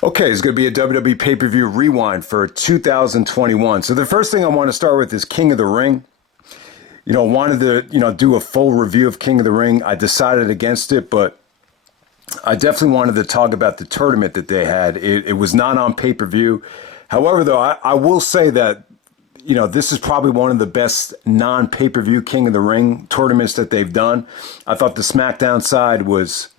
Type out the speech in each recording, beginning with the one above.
Okay, it's going to be a WWE PPV Rewind for 2021. So the first thing I want to start with is King of the Ring. Wanted to, do a full review of King of the Ring. I decided against it, but I definitely wanted to talk about the tournament that they had. It was not on pay-per-view. However, though, I will say that, this is probably one of the best non-pay-per-view King of the Ring tournaments that they've done. I thought the SmackDown side was,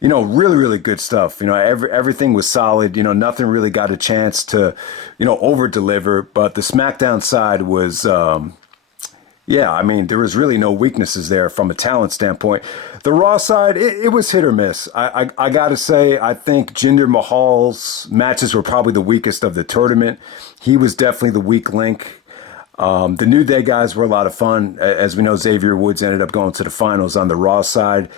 really, really good stuff. Everything was solid. Nothing really got a chance to, over deliver. But the SmackDown side was, there was really no weaknesses there from a talent standpoint. The Raw side, it was hit or miss. I got to say, I think Jinder Mahal's matches were probably the weakest of the tournament. He was definitely the weak link. The New Day guys were a lot of fun. As we know, Xavier Woods ended up going to the finals on the Raw side.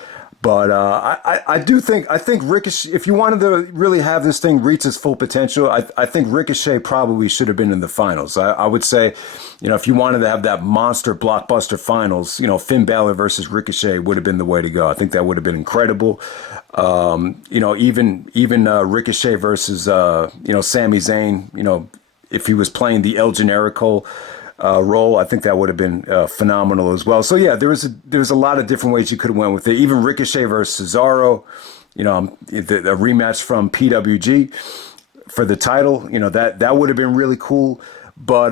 But I think Ricochet, if you wanted to really have this thing reach its full potential, I think Ricochet probably should have been in the finals. I would say, if you wanted to have that monster blockbuster finals, Finn Balor versus Ricochet would have been the way to go. I think that would have been incredible. Even Ricochet versus Sami Zayn, if he was playing the El Generico role, I think that would have been phenomenal as well. So yeah, there was a lot of different ways you could have went with it. Even Ricochet versus Cesaro, a rematch from PWG for the title, that would have been really cool. But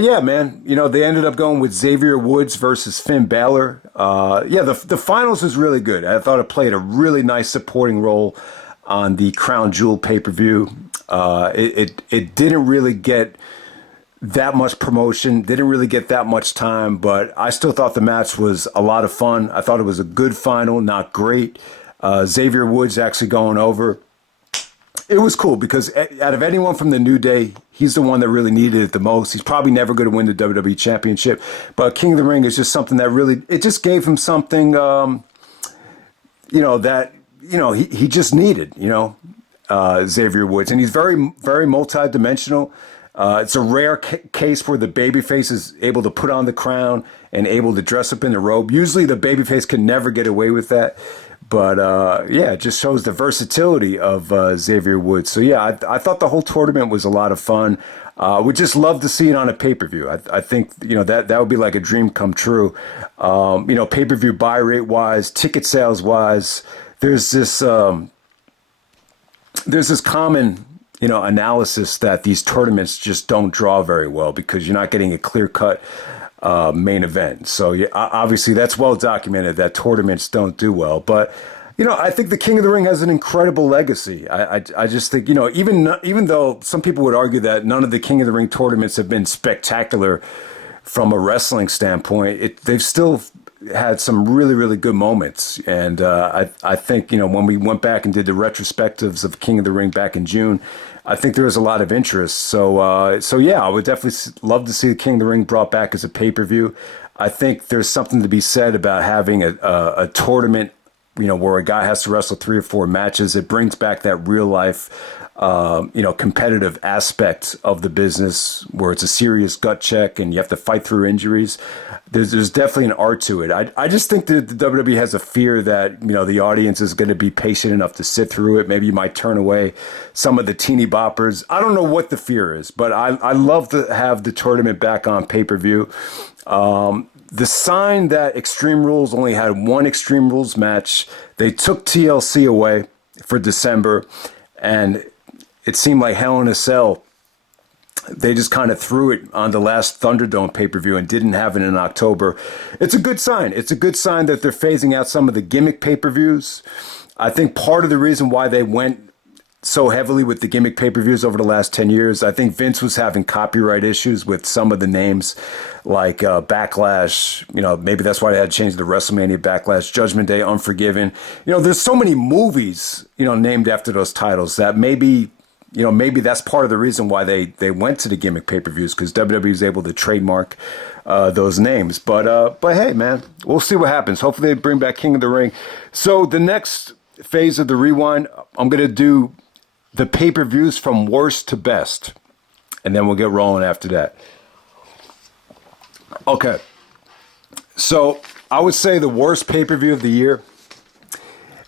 yeah, man, they ended up going with Xavier Woods versus Finn Balor. The finals was really good. I thought it played a really nice supporting role on the Crown Jewel pay-per-view. It didn't really get that much promotion, didn't really get that much time, but I still thought the match was a lot of fun. I thought it was a good final, not great. Xavier Woods actually going over. It was cool because out of anyone from the New Day, he's the one that really needed it the most. He's probably never going to win the WWE Championship, but King of the Ring is just something that really, it just gave him something, he just needed, Xavier Woods. And he's very, very multi-dimensional. It's a rare case where the babyface is able to put on the crown and able to dress up in the robe. Usually the babyface can never get away with that. But it just shows the versatility of Xavier Woods. So yeah, I thought the whole tournament was a lot of fun. Would just love to see it on a pay-per-view. I think, that would be like a dream come true. Pay-per-view buy rate wise, ticket sales wise, there's this common analysis that these tournaments just don't draw very well because you're not getting a clear-cut main event. So yeah, obviously that's well documented that tournaments don't do well. But I think the King of the Ring has an incredible legacy. I just think even though some people would argue that none of the King of the Ring tournaments have been spectacular from a wrestling standpoint, they've still had some really, really good moments. And I think, when we went back and did the retrospectives of King of the Ring back in June, I think there was a lot of interest. So yeah, I would definitely love to see the King of the Ring brought back as a pay-per-view. I think there's something to be said about having a tournament, where a guy has to wrestle 3 or 4 matches. It brings back that real life, competitive aspect of the business where it's a serious gut check and you have to fight through injuries. There's definitely an art to it. I just think that the WWE has a fear that, the audience is going to be patient enough to sit through it. Maybe you might turn away some of the teeny boppers. I don't know what the fear is, but I love to have the tournament back on pay-per-view. The sign that Extreme Rules only had one Extreme Rules match, they took TLC away for December, and it seemed like Hell in a Cell, they just kind of threw it on the last Thunderdome pay-per-view and didn't have it in October. It's a good sign. It's a good sign that they're phasing out some of the gimmick pay-per-views. I think part of the reason why they went so heavily with the gimmick pay-per-views over the last 10 years, I think Vince was having copyright issues with some of the names like Backlash. Maybe that's why they had to change the WrestleMania Backlash, Judgment Day, Unforgiven. There's so many movies, named after those titles that maybe that's part of the reason why they went to the gimmick pay-per-views, because WWE is able to trademark those names. But hey, man, we'll see what happens. Hopefully they bring back King of the Ring. So the next phase of the Rewind, I'm going to do the pay-per-views from worst to best, and then we'll get rolling after that. Okay, so I would say the worst pay-per-view of the year,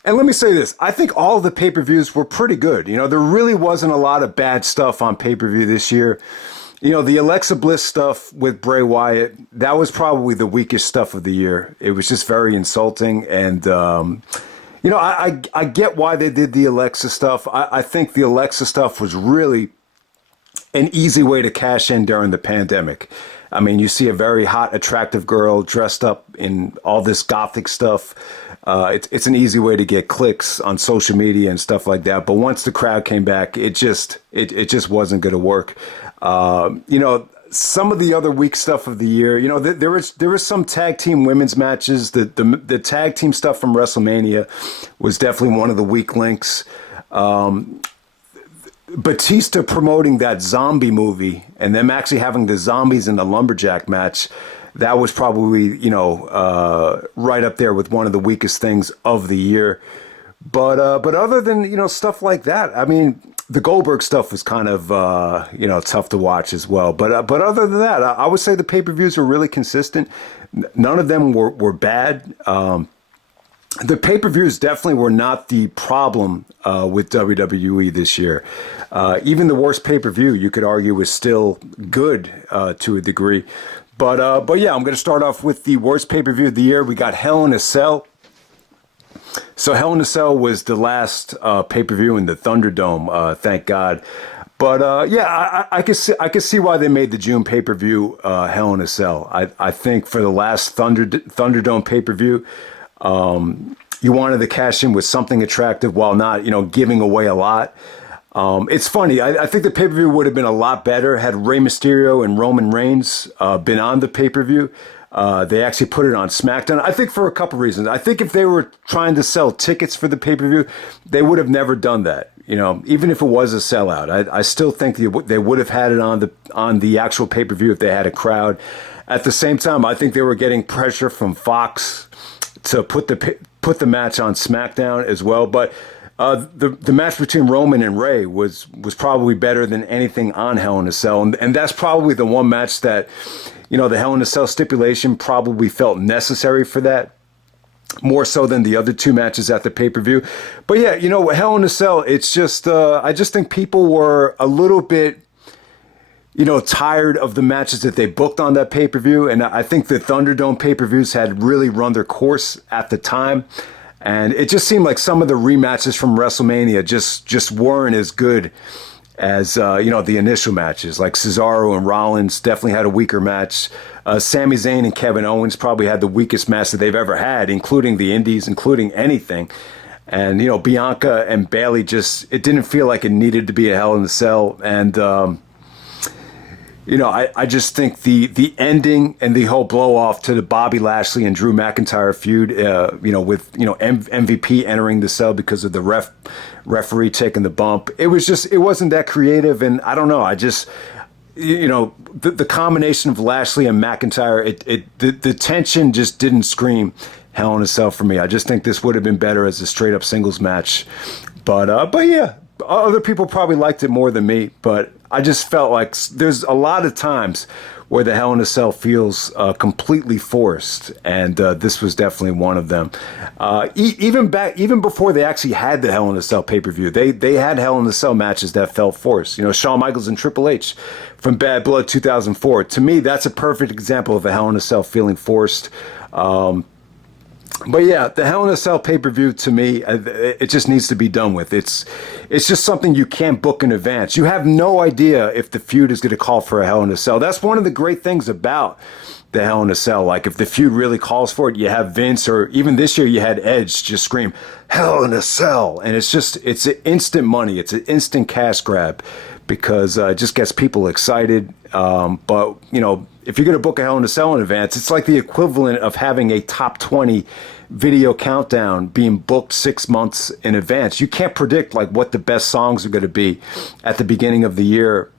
And let me say this. I think all the pay-per-views were pretty good. There really wasn't a lot of bad stuff on pay-per-view this year. The Alexa Bliss stuff with Bray Wyatt, that was probably the weakest stuff of the year. It was just very insulting. And, I get why they did the Alexa stuff. I think the Alexa stuff was really an easy way to cash in during the pandemic. I mean, you see a very hot, attractive girl dressed up in all this gothic stuff. It's an easy way to get clicks on social media and stuff like that. But once the crowd came back, it just wasn't going to work. Some of the other weak stuff of the year, there was some tag team women's matches. The tag team stuff from WrestleMania was definitely one of the weak links. Batista promoting that zombie movie and them actually having the zombies in the lumberjack match, that was probably, right up there with one of the weakest things of the year. But other than, stuff like that, I mean, the Goldberg stuff was kind of, tough to watch as well. But other than that, I would say the pay-per-views were really consistent. None of them were bad. The pay-per-views definitely were not the problem with WWE this year. Even the worst pay-per-view, you could argue, was still good to a degree. But yeah, I'm going to start off with the worst pay-per-view of the year. We got Hell in a Cell. So Hell in a Cell was the last pay-per-view in the Thunderdome, thank God. But yeah, I could see why they made the June pay-per-view Hell in a Cell. I think for the last Thunderdome pay-per-view, you wanted to cash in with something attractive while not, giving away a lot. It's funny. I think the pay-per-view would have been a lot better had Rey Mysterio and Roman Reigns been on the pay-per-view. They actually put it on SmackDown. I think for a couple reasons. I think if they were trying to sell tickets for the pay-per-view, they would have never done that. Even if it was a sellout, I still think they would have had it on the actual pay-per-view if they had a crowd. At the same time, I think they were getting pressure from Fox to put the match on SmackDown as well. But the match between Roman and Rey was probably better than anything on Hell in a Cell, and that's probably the one match that, the Hell in a Cell stipulation probably felt necessary for that, more so than the other two matches at the pay-per-view. But yeah, Hell in a Cell, it's just I just think people were a little bit, tired of the matches that they booked on that pay-per-view, and I think the Thunderdome pay-per-views had really run their course at the time. And it just seemed like some of the rematches from WrestleMania just weren't as good as, the initial matches. Like Cesaro and Rollins definitely had a weaker match. Sami Zayn and Kevin Owens probably had the weakest match that they've ever had, including the Indies, including anything. And, Bianca and Bayley it didn't feel like it needed to be a Hell in a Cell. And, I just think the ending and the whole blow off to the Bobby Lashley and Drew McIntyre feud, with MVP entering the cell because of the referee taking the bump, it wasn't that creative, and I don't know. I just, the combination of Lashley and McIntyre, the tension just didn't scream Hell in a Cell for me. I just think this would have been better as a straight up singles match, but yeah. Other people probably liked it more than me, but I just felt like there's a lot of times where the Hell in a Cell feels completely forced, and this was definitely one of them. Even before they actually had the Hell in a Cell pay-per-view, they had Hell in a Cell matches that felt forced. Shawn Michaels and Triple H from Bad Blood 2004. To me, that's a perfect example of a Hell in a Cell feeling forced. But yeah, the Hell in a Cell pay-per-view, to me, it just needs to be done with. It's just something you can't book in advance. You have no idea if the feud is going to call for a Hell in a Cell. That's one of the great things about the Hell in a Cell. Like, if the feud really calls for it, you have Vince, or even this year you had Edge just scream, Hell in a Cell. And it's instant money. It's an instant cash grab because it just gets people excited. But, if you're going to book a Hell in a Cell in advance, it's like the equivalent of having a top 20 video countdown being booked 6 months in advance. You can't predict what the best songs are going to be at the beginning of the year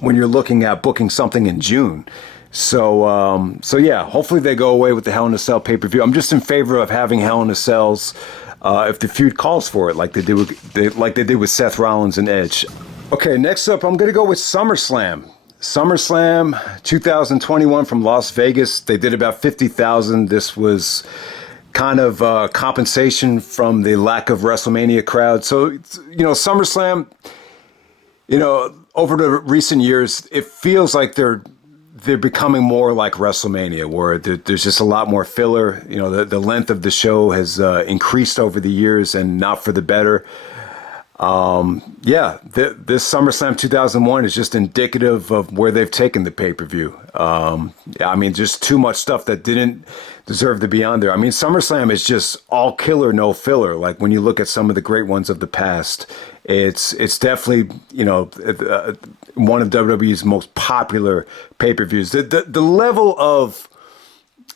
when you're looking at booking something in June. So yeah, hopefully they go away with the Hell in a Cell pay-per-view. I'm just in favor of having Hell in a Cells if the feud calls for it, like they did with Seth Rollins and Edge. Okay, next up, I'm going to go with SummerSlam. SummerSlam 2021 from Las Vegas. They did about 50,000. This was kind of compensation from the lack of WrestleMania crowd. So, SummerSlam, over the recent years, it feels like they're becoming more like WrestleMania, where there's just a lot more filler. The length of the show has increased over the years, and not for the better. This SummerSlam 2001 is just indicative of where they've taken the pay-per-view. Just too much stuff that didn't deserve to be on there. SummerSlam is just all killer, no filler. Like when you look at some of the great ones of the past, it's definitely, one of WWE's most popular pay-per-views. The level of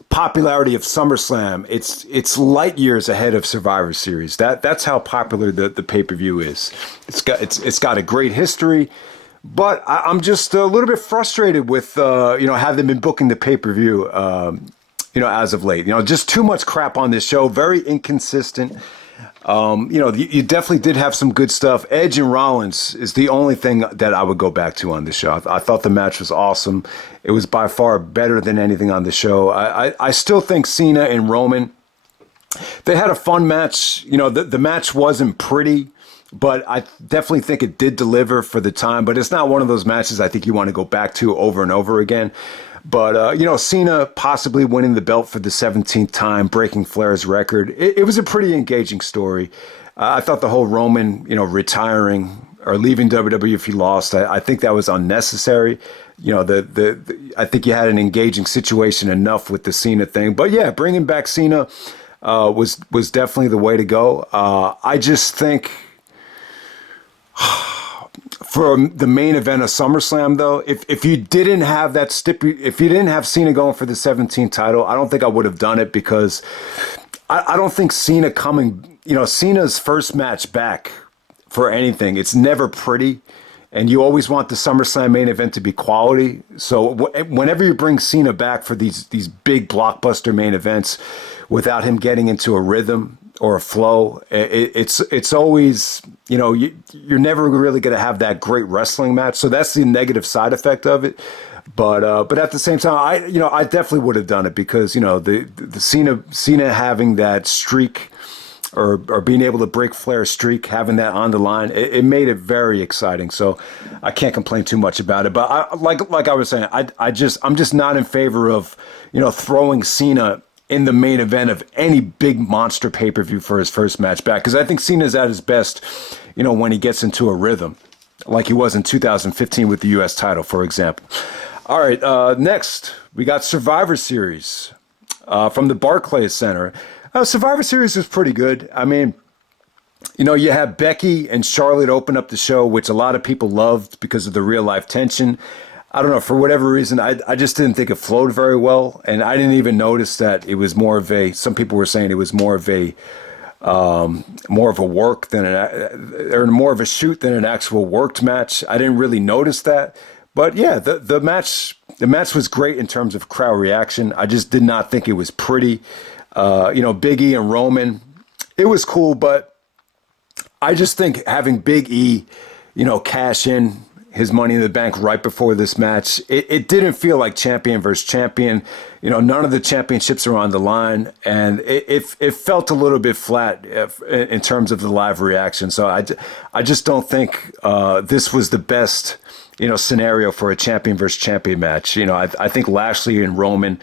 popularity of SummerSlam, it's light years ahead of Survivor Series. That's how popular the pay-per-view is. It's got a great history, but I'm just a little bit frustrated with how they've been booking the pay-per-view as of late. Just too much crap on this show, very inconsistent. You definitely did have some good stuff. Edge and Rollins is the only thing that I would go back to on the show. I thought the match was awesome. It was by far better than anything on the show. I still think Cena and Roman, they had a fun match. The match wasn't pretty, but I definitely think it did deliver for the time. But it's not one of those matches I think you want to go back to over and over again. But, Cena possibly winning the belt for the 17th time, breaking Flair's record. It was a pretty engaging story. I thought the whole Roman, retiring or leaving WWE if he lost, I think that was unnecessary. I think you had an engaging situation enough with the Cena thing. But, yeah, bringing back Cena was definitely the way to go. I just think... For the main event of SummerSlam, though, if you didn't have if you didn't have Cena going for the 17th title, I don't think I would have done it, because I don't think Cena Cena's first match back for anything, it's never pretty, and you always want the SummerSlam main event to be quality. So whenever you bring Cena back for these big blockbuster main events without him getting into a rhythm or a flow, it's always, you're never really going to have that great wrestling match. So that's the negative side effect of it. But at the same time, I definitely would have done it, because the Cena having that streak, or being able to break Flair's streak, having that on the line, it made it very exciting. So I can't complain too much about it. But like I was saying, I'm just not in favor of throwing Cena in the main event of any big monster pay-per-view for his first match back, because I think Cena's at his best, when he gets into a rhythm, like he was in 2015 with the U.S. title, for example. All right, next, we got Survivor Series from the Barclays Center. Survivor Series was pretty good. You had Becky and Charlotte open up the show, which a lot of people loved because of the real-life tension. I don't know, for whatever reason, I just didn't think it flowed very well. And I didn't even notice that it was more of some people were saying it was more of a work than or more of a shoot than an actual worked match. I didn't really notice that. But yeah, the match was great in terms of crowd reaction. I just did not think it was pretty. Big E and Roman, it was cool, but I just think having Big E, cash in his Money in the Bank right before this match, it didn't feel like champion versus champion. None of the championships are on the line, and it felt a little bit flat in terms of the live reaction. So I just don't think this was the best scenario for a champion versus champion match. I think Lashley and Roman,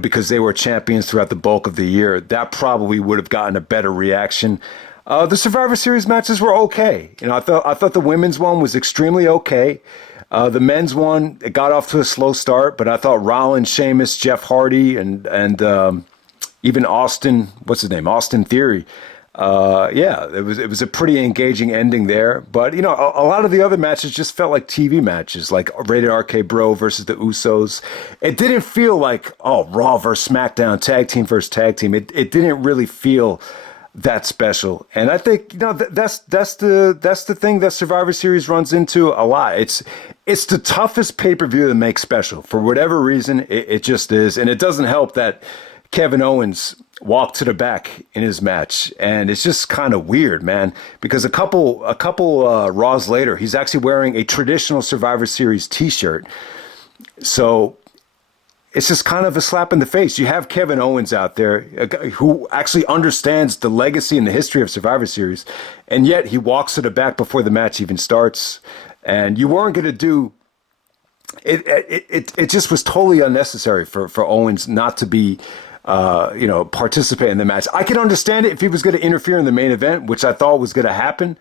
because they were champions throughout the bulk of the year, that probably would have gotten a better reaction. The Survivor Series matches were okay. I thought the women's one was extremely okay. The men's one, it got off to a slow start, but I thought Rollins, Sheamus, Jeff Hardy, and even Austin, what's his name, Austin Theory. It was a pretty engaging ending there. But a lot of the other matches just felt like TV matches, like Rated RK Bro versus the Usos. It didn't feel like Raw versus SmackDown, tag team versus tag team. It didn't really feel that special. And I think that's the thing that Survivor Series runs into a lot. It's the toughest pay-per-view to make special. For whatever reason, it just is. And it doesn't help that Kevin Owens walked to the back in his match, and it's just kind of weird, man, because a couple Raws later, he's actually wearing a traditional Survivor Series t-shirt. So it's just kind of a slap in the face. You have Kevin Owens out there, a guy who actually understands the legacy and the history of Survivor Series, and yet he walks to the back before the match even starts. And you weren't going to do it. It just was totally unnecessary for Owens not to be, participate in the match. I can understand it if he was going to interfere in the main event, which I thought was going to happen,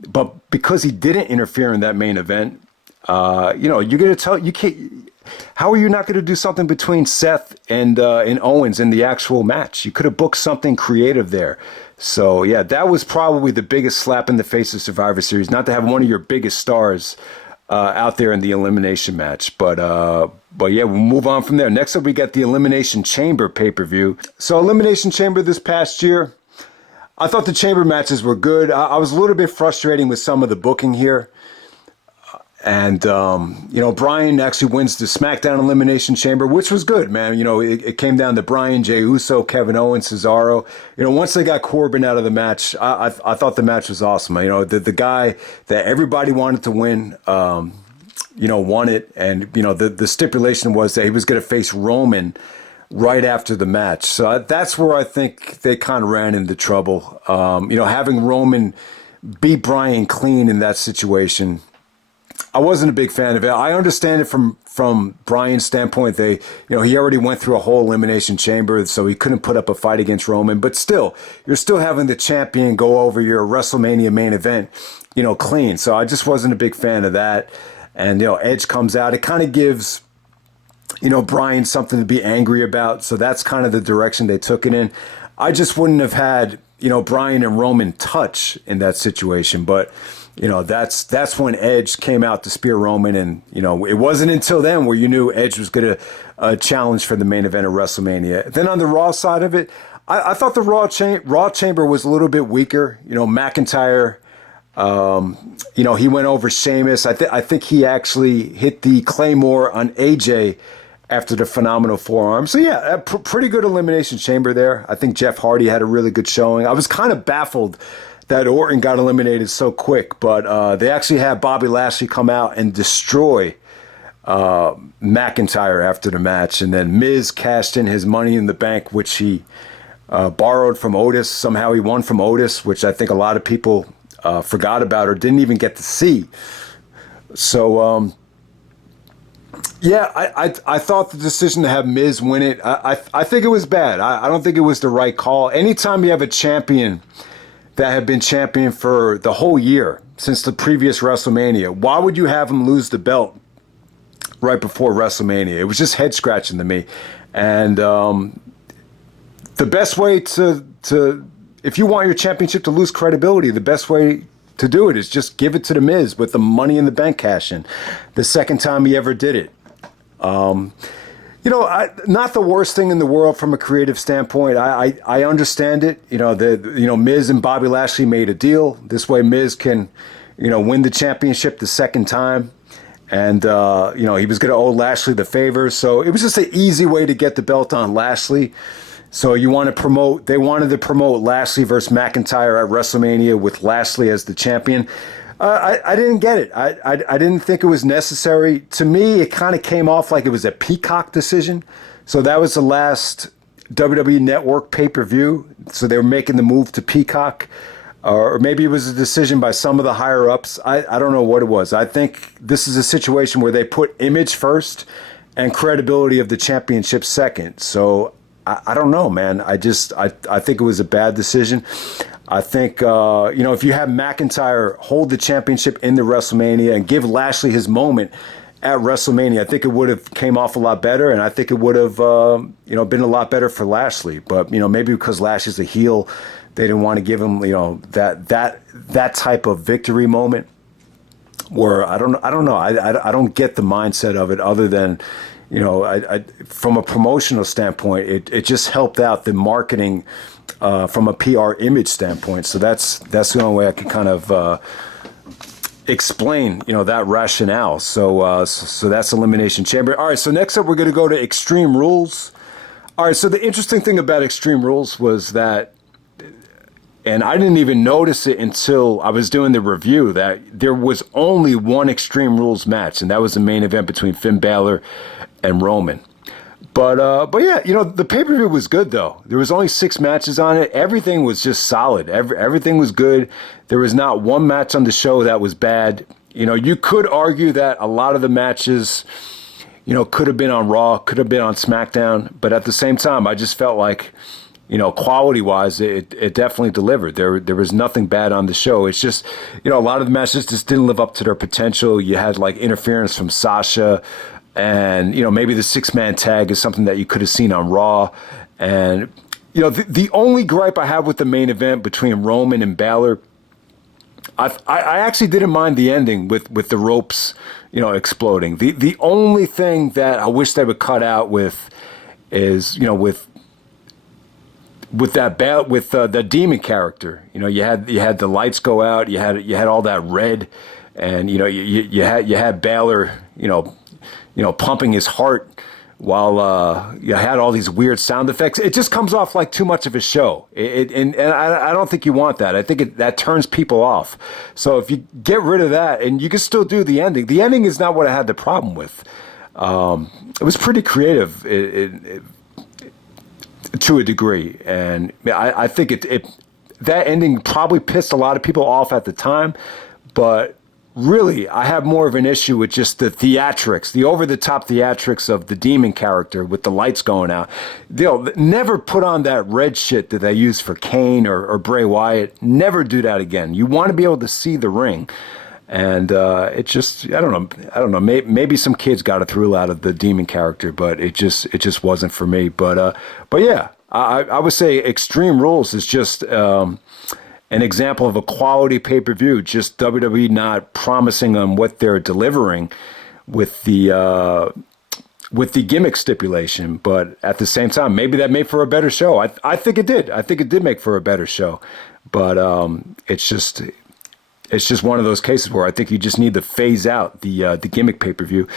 but because he didn't interfere in that main event, you're going to you can't. How are you not going to do something between Seth and Owens in the actual match? You could have booked something creative there. So, yeah, that was probably the biggest slap in the face of Survivor Series, not to have one of your biggest stars out there in the elimination match. But yeah, we'll move on from there. Next up, we got the Elimination Chamber pay-per-view. So, Elimination Chamber this past year, I thought the Chamber matches were good. I was a little bit frustrating with some of the booking here. And, Bryan actually wins the SmackDown Elimination Chamber, which was good, man. It came down to Bryan, Jey Uso, Kevin Owens, Cesaro. Once they got Corbin out of the match, I thought the match was awesome. The guy that everybody wanted to win, won it. And, the stipulation was that he was going to face Roman right after the match. So that's where I think they kind of ran into trouble. Having Roman beat Bryan clean in that situation, I wasn't a big fan of it. I understand it from Bryan's standpoint. He already went through a whole elimination chamber, so he couldn't put up a fight against Roman. But still, you're still having the champion go over your WrestleMania main event, clean. So I just wasn't a big fan of that. And Edge comes out. It kind of gives Bryan something to be angry about. So that's kind of the direction they took it in. I just wouldn't have had Bryan and Roman touch in that situation, but. That's when Edge came out to spear Roman, and it wasn't until then where you knew Edge was going to challenge for the main event of WrestleMania. Then on the Raw side of it, I thought the Raw Chamber was a little bit weaker. McIntyre, he went over Sheamus. I think he actually hit the Claymore on AJ after the phenomenal forearm. So yeah, a pretty good Elimination Chamber there. I think Jeff Hardy had a really good showing. I was kind of baffled that Orton got eliminated so quick, but they actually had Bobby Lashley come out and destroy McIntyre after the match. And then Miz cashed in his Money in the Bank, which he borrowed from Otis. Somehow he won from Otis, which I think a lot of people forgot about or didn't even get to see. So, I thought the decision to have Miz win it, I think it was bad. I don't think it was the right call. Anytime you have a champion that had been champion for the whole year since the previous WrestleMania, why would you have him lose the belt right before WrestleMania? It was just head scratching to me. And the best way to if you want your championship to lose credibility, the best way to do it is just give it to The Miz with the Money in the Bank cash in. The second time he ever did it. Not the worst thing in the world from a creative standpoint. I understand it. Miz and Bobby Lashley made a deal. This way Miz can, win the championship the second time. And, he was going to owe Lashley the favor. So it was just an easy way to get the belt on Lashley. So they wanted to promote Lashley versus McIntyre at WrestleMania with Lashley as the champion. I didn't get it. I didn't think it was necessary. To me, it kind of came off like it was a Peacock decision. So that was the last WWE Network pay-per-view. So they were making the move to Peacock. Or maybe it was a decision by some of the higher-ups. I don't know what it was. I think this is a situation where they put image first and credibility of the championship second. So I don't know, man. I think it was a bad decision. I think, if you have McIntyre hold the championship in the WrestleMania and give Lashley his moment at WrestleMania, I think it would have came off a lot better, and I think it would have, been a lot better for Lashley. But, maybe because Lashley's a heel, they didn't want to give him, that type of victory moment. Where I don't know. I don't get the mindset of it other than, from a promotional standpoint, it just helped out the marketing. From a PR image standpoint. So that's the only way I can kind of explain, that rationale. So that's Elimination Chamber. All right, so next up we're going to go to Extreme Rules. All right, so the interesting thing about Extreme Rules was that, and I didn't even notice it until I was doing the review, that there was only one Extreme Rules match, and that was the main event between Finn Balor and Roman. But yeah, the pay-per-view was good though. There was only 6 matches on it. Everything was just solid. Everything was good. There was not one match on the show that was bad. You could argue that a lot of the matches, could have been on Raw, could have been on SmackDown, but at the same time, I just felt like, quality-wise, it definitely delivered. There was nothing bad on the show. It's just, a lot of the matches just didn't live up to their potential. You had like interference from Sasha. And, maybe the 6-man tag is something that you could have seen on Raw. And, the only gripe I have with the main event between Roman and Balor, I actually didn't mind the ending with the ropes, exploding. The only thing that I wish they would cut out with is, with the demon character. You had the lights go out, you had all that red, and, you had Balor, pumping his heart while you had all these weird sound effects. It just comes off like too much of a show. And I don't think you want that. I think that turns people off. So if you get rid of that, and you can still do the ending. The ending is not what I had the problem with. It was pretty creative to a degree. And I think that ending probably pissed a lot of people off at the time, but really, I have more of an issue with just the theatrics, the over-the-top theatrics of the demon character with the lights going out. They'll never put on that red shit that they use for Kane or Bray Wyatt. Never do that again. You want to be able to see the ring. And it just, I don't know. Maybe some kids got a thrill out of the demon character, but it just wasn't for me. But yeah, I would say Extreme Rules is just an example of a quality pay-per-view, just WWE not promising on what they're delivering with the gimmick stipulation. But at the same time, maybe that made for a better show. I think it did. I think it did make for a better show. But it's just one of those cases where I think you just need to phase out the gimmick pay-per-view.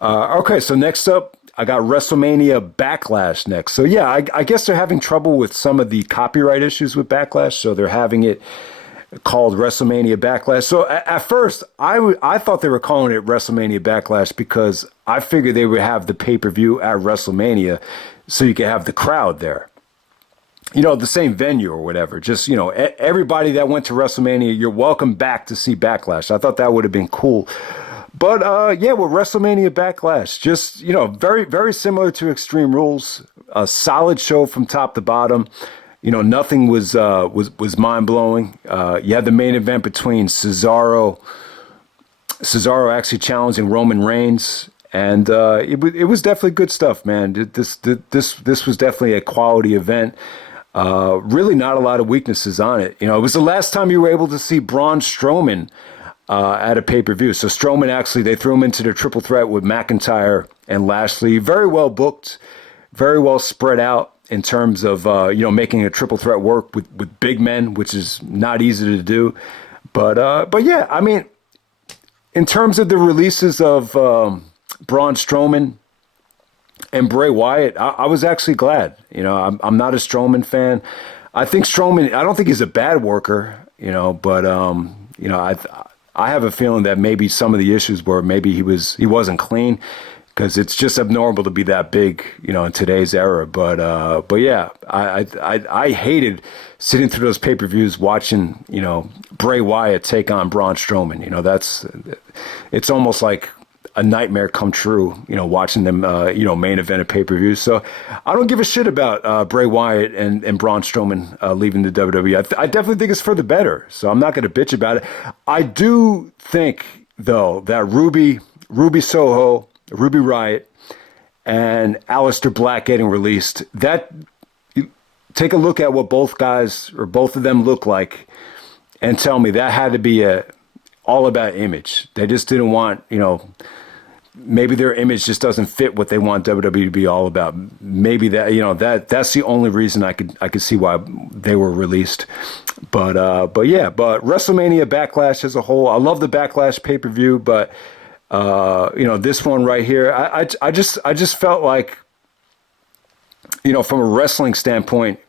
Okay, so next up, I got WrestleMania Backlash next. So yeah, I guess they're having trouble with some of the copyright issues with Backlash, so they're having it called WrestleMania Backlash. So at first, I thought they were calling it WrestleMania Backlash because I figured they would have the pay-per-view at WrestleMania so you could have the crowd there. The same venue or whatever. Just, everybody that went to WrestleMania, you're welcome back to see Backlash. I thought that would have been cool. But yeah, with WrestleMania Backlash, just, very, very similar to Extreme Rules. A solid show from top to bottom. Nothing was mind blowing. You had the main event between Cesaro actually challenging Roman Reigns, and it was definitely good stuff, man. This was definitely a quality event. Really, not a lot of weaknesses on it. It was the last time you were able to see Braun Strowman at a pay-per-view. So Strowman, actually, they threw him into the triple threat with McIntyre and Lashley. Very well booked, very well spread out in terms of, making a triple threat work with big men, which is not easy to do. But yeah, I mean, in terms of the releases of Braun Strowman and Bray Wyatt, I was actually glad. I'm not a Strowman fan. I think Strowman, I don't think he's a bad worker, but I have a feeling that maybe some of the issues were maybe he wasn't clean, because it's just abnormal to be that big, in today's era. But yeah, I hated sitting through those pay-per-views watching, Bray Wyatt take on Braun Strowman. It's almost like a nightmare come true, watching them, main event at pay-per-views. So I don't give a shit about Bray Wyatt and Braun Strowman leaving the WWE. I definitely think it's for the better. So I'm not going to bitch about it. I do think, though, that Ruby Soho, Ruby Riott, and Aleister Black getting released, that, take a look at what both of them look like and tell me that had to be all about image. They just didn't want, maybe their image just doesn't fit what they want WWE to be all about. Maybe that's the only reason I could see why they were released. But yeah, WrestleMania Backlash as a whole, I love the Backlash pay-per-view, but this one right here, I just felt like, from a wrestling standpoint,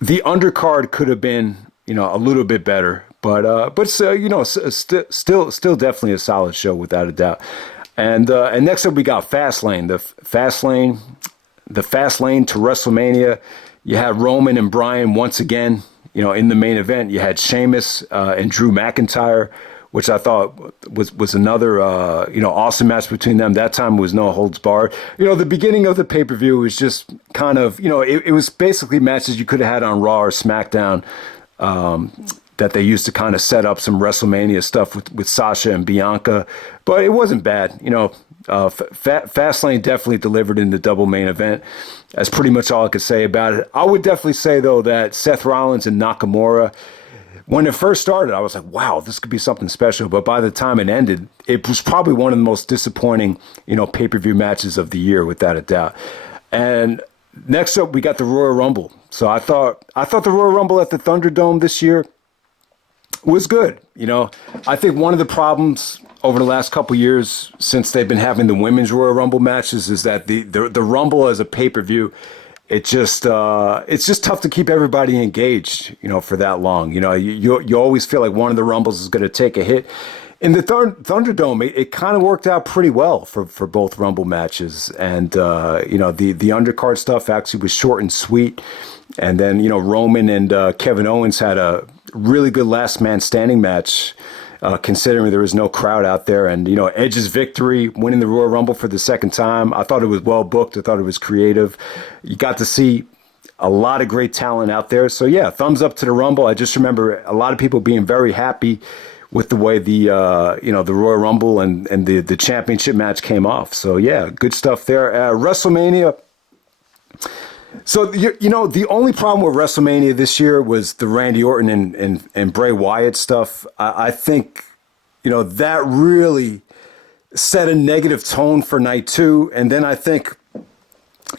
the undercard could have been, a little bit better. But still definitely a solid show without a doubt. And next up we got Fastlane. The Fastlane to WrestleMania. You had Roman and Bryan once again, in the main event. You had Sheamus and Drew McIntyre, which I thought was another awesome match between them. That time was no holds barred. The beginning of the pay-per-view was just kind of, it was basically matches you could have had on Raw or SmackDown. That they used to kind of set up some WrestleMania stuff with Sasha and Bianca, but it wasn't bad. Fastlane definitely delivered in the double main event. That's pretty much all I could say about it. I would definitely say, though, that Seth Rollins and Nakamura, when it first started, I was like, wow, this could be something special. But by the time it ended, it was probably one of the most disappointing, pay-per-view matches of the year, without a doubt. And next up, we got the Royal Rumble. So I thought the Royal Rumble at the Thunderdome this year was good. I think one of the problems over the last couple years since they've been having the women's Royal Rumble matches is that the Rumble as a pay-per-view, it's just tough to keep everybody engaged, for that long. You always feel like one of the Rumbles is going to take a hit. In the Thunderdome, it kind of worked out pretty well for both Rumble matches. And, the undercard stuff actually was short and sweet. And then, Roman and Kevin Owens had a really good last man standing match, considering there was no crowd out there. And, Edge's victory, winning the Royal Rumble for the second time, I thought it was well booked. I thought it was creative. You got to see a lot of great talent out there. So, yeah, thumbs up to the Rumble. I just remember a lot of people being very happy with the way the Royal Rumble and the championship match came off. So, yeah, good stuff there. WrestleMania. So, the only problem with WrestleMania this year was the Randy Orton and Bray Wyatt stuff. I think, that really set a negative tone for night two. And then I think,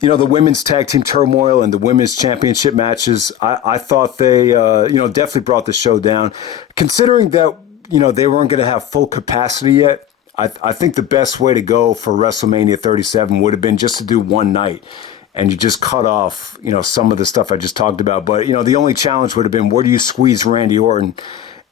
the women's tag team turmoil and the women's championship matches, I thought they, definitely brought the show down. Considering that, they weren't going to have full capacity yet, I think the best way to go for WrestleMania 37 would have been just to do one night. And you just cut off, some of the stuff I just talked about. But, the only challenge would have been, where do you squeeze Randy Orton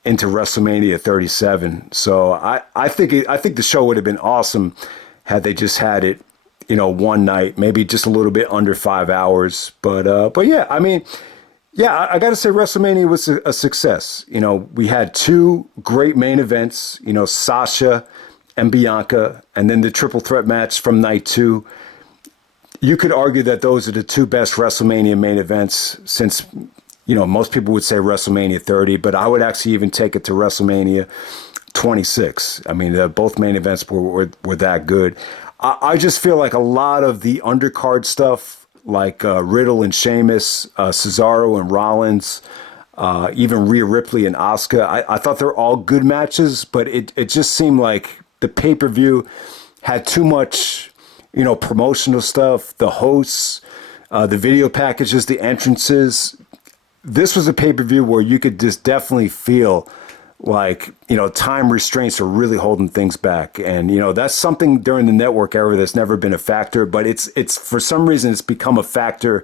into WrestleMania 37? So I think the show would have been awesome had they just had it, one night, maybe just a little bit under 5 hours. But yeah, I got to say WrestleMania was a success. We had two great main events, Sasha and Bianca, and then the triple threat match from night two. You could argue that those are the two best WrestleMania main events since, most people would say WrestleMania 30, but I would actually even take it to WrestleMania 26. Both main events were that good. I just feel like a lot of the undercard stuff, like Riddle and Sheamus, Cesaro and Rollins, even Rhea Ripley and Asuka, I thought they were all good matches, but it just seemed like the pay-per-view had too much promotional stuff, the hosts, the video packages, the entrances. This was a pay-per-view where you could just definitely feel like, time restraints are really holding things back. And, that's something during the network era that's never been a factor, but it's for some reason it's become a factor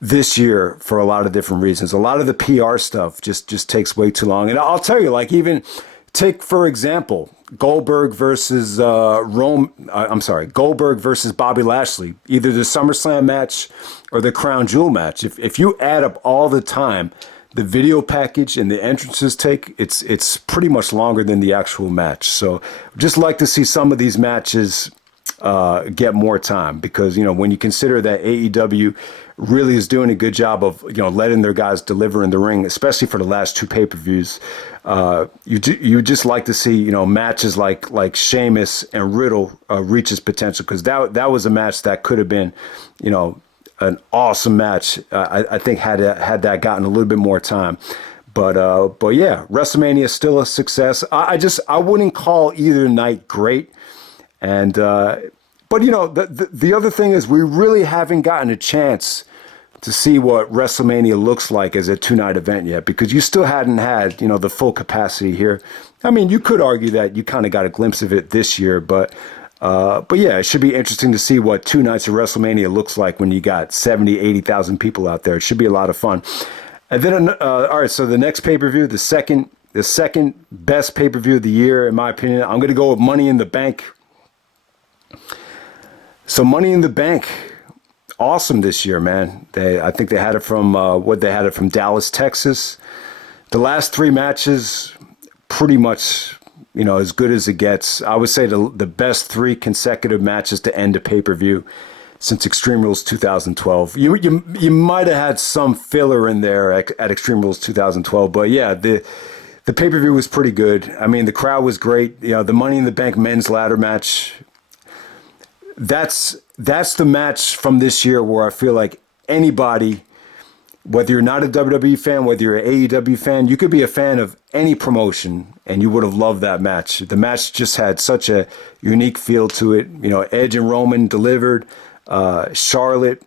this year for a lot of different reasons. A lot of the PR stuff just takes way too long. And I'll tell you, like, even take, for example, Goldberg versus Goldberg versus Bobby Lashley, either the SummerSlam match or the Crown Jewel match. If you add up all the time the video package and the entrances take, it's pretty much longer than the actual match. So just like to see some of these matches get more time, because when you consider that AEW really is doing a good job of letting their guys deliver in the ring, especially for the last two pay-per-views. You just like to see matches like Sheamus and Riddle reach its potential, because that was a match that could have been an awesome match. I think had that gotten a little bit more time. But yeah, WrestleMania is still a success. I wouldn't call either night great. And but the other thing is, we really haven't gotten a chance to see what WrestleMania looks like as a two-night event yet, because you still hadn't had the full capacity here. You could argue that you kind of got a glimpse of it this year, but yeah, it should be interesting to see what two nights of WrestleMania looks like when you got 70, 80,000 people out there. It should be a lot of fun. And then, all right, so the next pay-per-view, the second best pay-per-view of the year, in my opinion, I'm going to go with Money in the Bank. So Money in the Bank, awesome this year, man. I think they had it from from Dallas, Texas. The last three matches, pretty much, as good as it gets. I would say the best three consecutive matches to end a pay-per-view since Extreme Rules 2012. You might have had some filler in there at Extreme Rules 2012, but yeah, the pay-per-view was pretty good. I mean, the crowd was great. The Money in the Bank men's ladder match. That's the match from this year where I feel like anybody, whether you're not a WWE fan, whether you're an AEW fan, you could be a fan of any promotion and you would have loved that match. The match just had such a unique feel to it. Edge and Roman delivered. Charlotte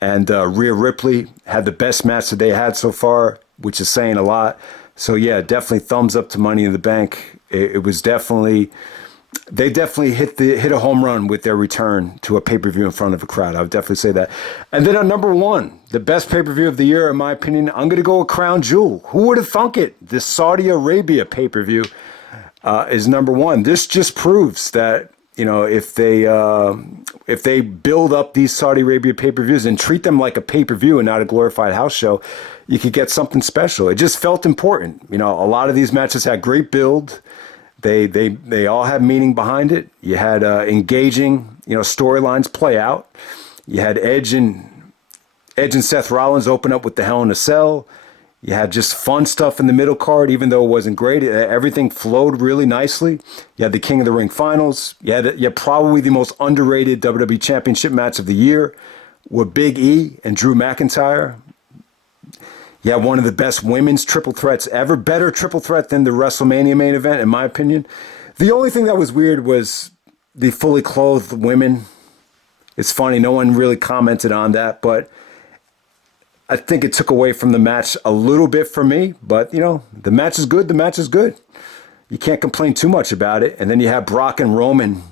and Rhea Ripley had the best match that they had so far, which is saying a lot. So yeah, definitely thumbs up to Money in the Bank. It was definitely, they definitely hit a home run with their return to a pay-per-view in front of a crowd. I would definitely say that. And then on number one, the best pay-per-view of the year, in my opinion, I'm going to go with Crown Jewel. Who would have thunk it? The Saudi Arabia pay-per-view is number one. This just proves that, if they build up these Saudi Arabia pay-per-views and treat them like a pay-per-view and not a glorified house show, you could get something special. It just felt important. A lot of these matches had great build. They all had meaning behind it. You had engaging, storylines play out. You had Edge and Seth Rollins open up with the Hell in a Cell. You had just fun stuff in the middle card, even though it wasn't great. Everything flowed really nicely. You had the King of the Ring finals. You had probably the most underrated WWE Championship match of the year with Big E and Drew McIntyre. You had one of the best women's triple threats ever. Better triple threat than the WrestleMania main event, in my opinion. The only thing that was weird was the fully clothed women. It's funny, no one really commented on that, but I think it took away from the match a little bit for me, but the match is good. The match is good. You can't complain too much about it. And then you have Brock and Roman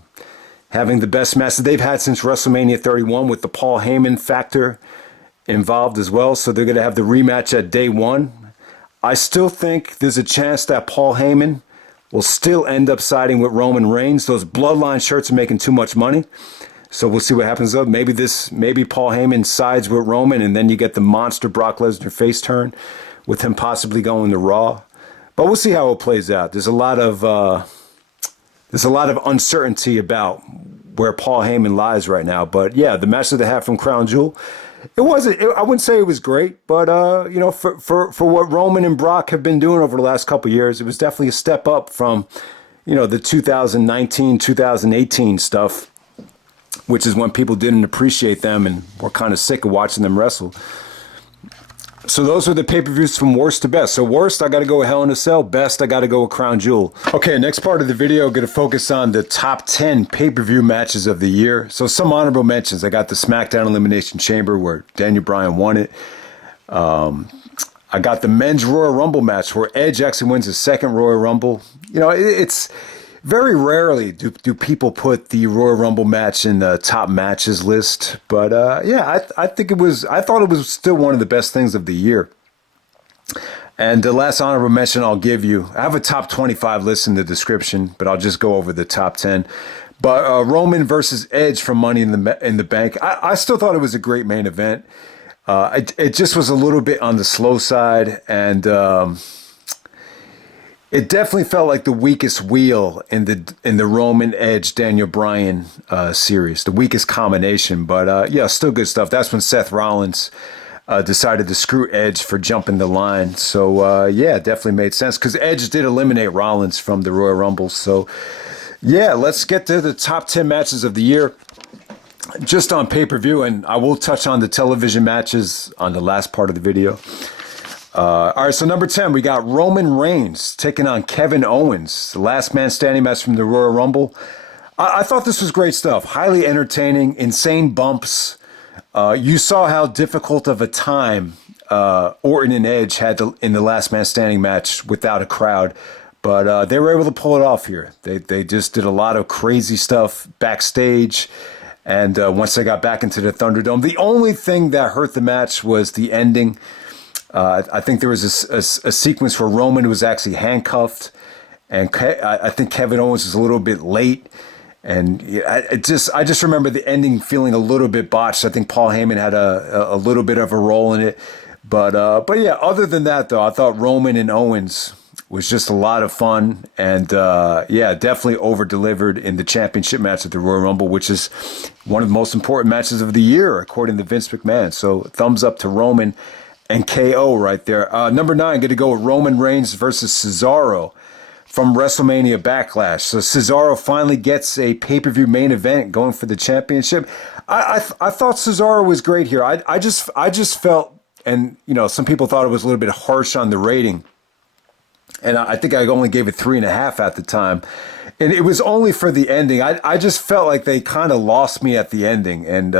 having the best match that they've had since WrestleMania 31 with the Paul Heyman factor involved as well. So they're going to have the rematch at day one. I still think there's a chance that Paul Heyman will still end up siding with Roman Reigns. Those bloodline shirts are making too much money. So we'll see what happens though. Maybe Paul Heyman sides with Roman, and then you get the monster Brock Lesnar face turn with him possibly going to Raw. But we'll see how it plays out. There's a lot of uncertainty about where Paul Heyman lies right now. But yeah, the match that they had from Crown Jewel, I wouldn't say it was great, but for what Roman and Brock have been doing over the last couple of years, it was definitely a step up from the 2019, 2018 stuff, which is when people didn't appreciate them and were kind of sick of watching them wrestle. So those are the pay-per-views from worst to best. So worst, I got to go with Hell in a Cell. Best, I got to go with Crown Jewel. Okay, next part of the video, going to focus on the top 10 pay-per-view matches of the year. So some honorable mentions. I got the SmackDown Elimination Chamber where Daniel Bryan won it. I got the men's Royal Rumble match where Edge actually wins his second Royal Rumble. It's very rarely do people put the Royal Rumble match in the top matches list, but I thought it was still one of the best things of the year. And the last honorable mention I'll give you, I have a top 25 list in the description, but I'll just go over the top 10. But Roman versus Edge from Money in the Bank, I still thought it was a great main event. It just was a little bit on the slow side, and it definitely felt like the weakest wheel in the Roman Edge Daniel Bryan series, the weakest combination. But still good stuff. That's when Seth Rollins decided to screw Edge for jumping the line. So it definitely made sense because Edge did eliminate Rollins from the Royal Rumble. So let's get to the top 10 matches of the year. Just on pay-per-view, and I will touch on the television matches on the last part of the video. All right, so number 10, we got Roman Reigns taking on Kevin Owens, the last man standing match from the Royal Rumble. I thought this was great stuff. Highly entertaining, insane bumps. You saw how difficult of a time Orton and Edge had in the last man standing match without a crowd. But they were able to pull it off here. They just did a lot of crazy stuff backstage. And once they got back into the Thunderdome, the only thing that hurt the match was the ending. I think there was a sequence where Roman was actually handcuffed, and I think Kevin Owens was a little bit late, And yeah, I just remember the ending feeling a little bit botched. I think Paul Heyman had a little bit of a role in it. But yeah, other than that, though, I thought Roman and Owens was just a lot of fun. And yeah, definitely over-delivered in the championship match at the Royal Rumble, which is one of the most important matches of the year, according to Vince McMahon. So thumbs up to Roman and KO right there. Number 9, going to go with Roman Reigns versus Cesaro from WrestleMania Backlash. So Cesaro finally gets a pay-per-view main event going for the championship. I thought Cesaro was great here. I just felt, and you know, some people thought it was a little bit harsh on the rating, and I think I only gave it 3.5 at the time, and it was only for the ending. I just felt like they kind of lost me at the ending, and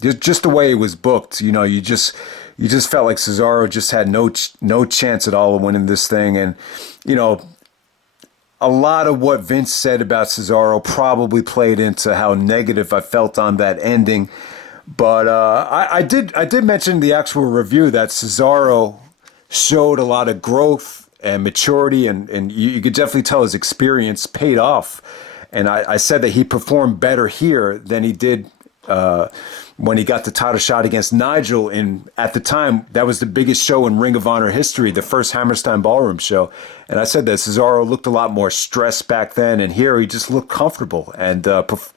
just the way it was booked. You know, you just felt like Cesaro just had no chance at all of winning this thing, and you know, a lot of what Vince said about Cesaro probably played into how negative I felt on that ending. But I did mention in the actual review that Cesaro showed a lot of growth and maturity, and you could definitely tell his experience paid off. And I said that he performed better here than he did when he got the title shot against Nigel. And at the time, that was the biggest show in Ring of Honor history, the first Hammerstein Ballroom show. And I said that Cesaro looked a lot more stressed back then, and here he just looked comfortable and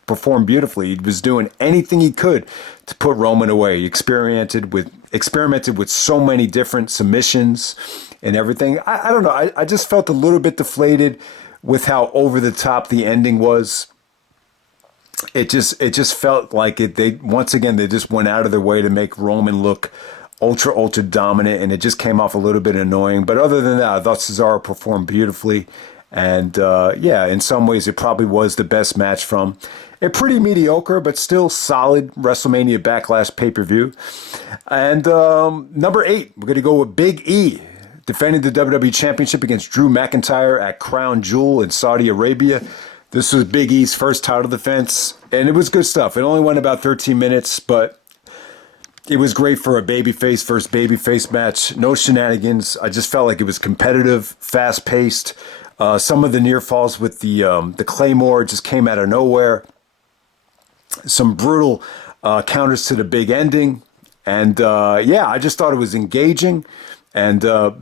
performed beautifully. He was doing anything he could to put Roman away. He experimented with so many different submissions and everything. I don't know. I just felt a little bit deflated with how over the top the ending was. It just felt like they once again just went out of their way to make Roman look ultra dominant, and it just came off a little bit annoying. But other than that, I thought Cesaro performed beautifully, and yeah, in some ways it probably was the best match from a pretty mediocre but still solid WrestleMania Backlash pay-per-view. And number 8, we're gonna go with Big E defending the WWE Championship against Drew McIntyre at Crown Jewel in Saudi Arabia. This was Big E's first title defense, and it was good stuff. It only went about 13 minutes, but it was great for a babyface versus babyface match. No shenanigans. I just felt like it was competitive, fast-paced. Some of the near falls with the Claymore just came out of nowhere. Some brutal counters to the big ending. And yeah, I just thought it was engaging. And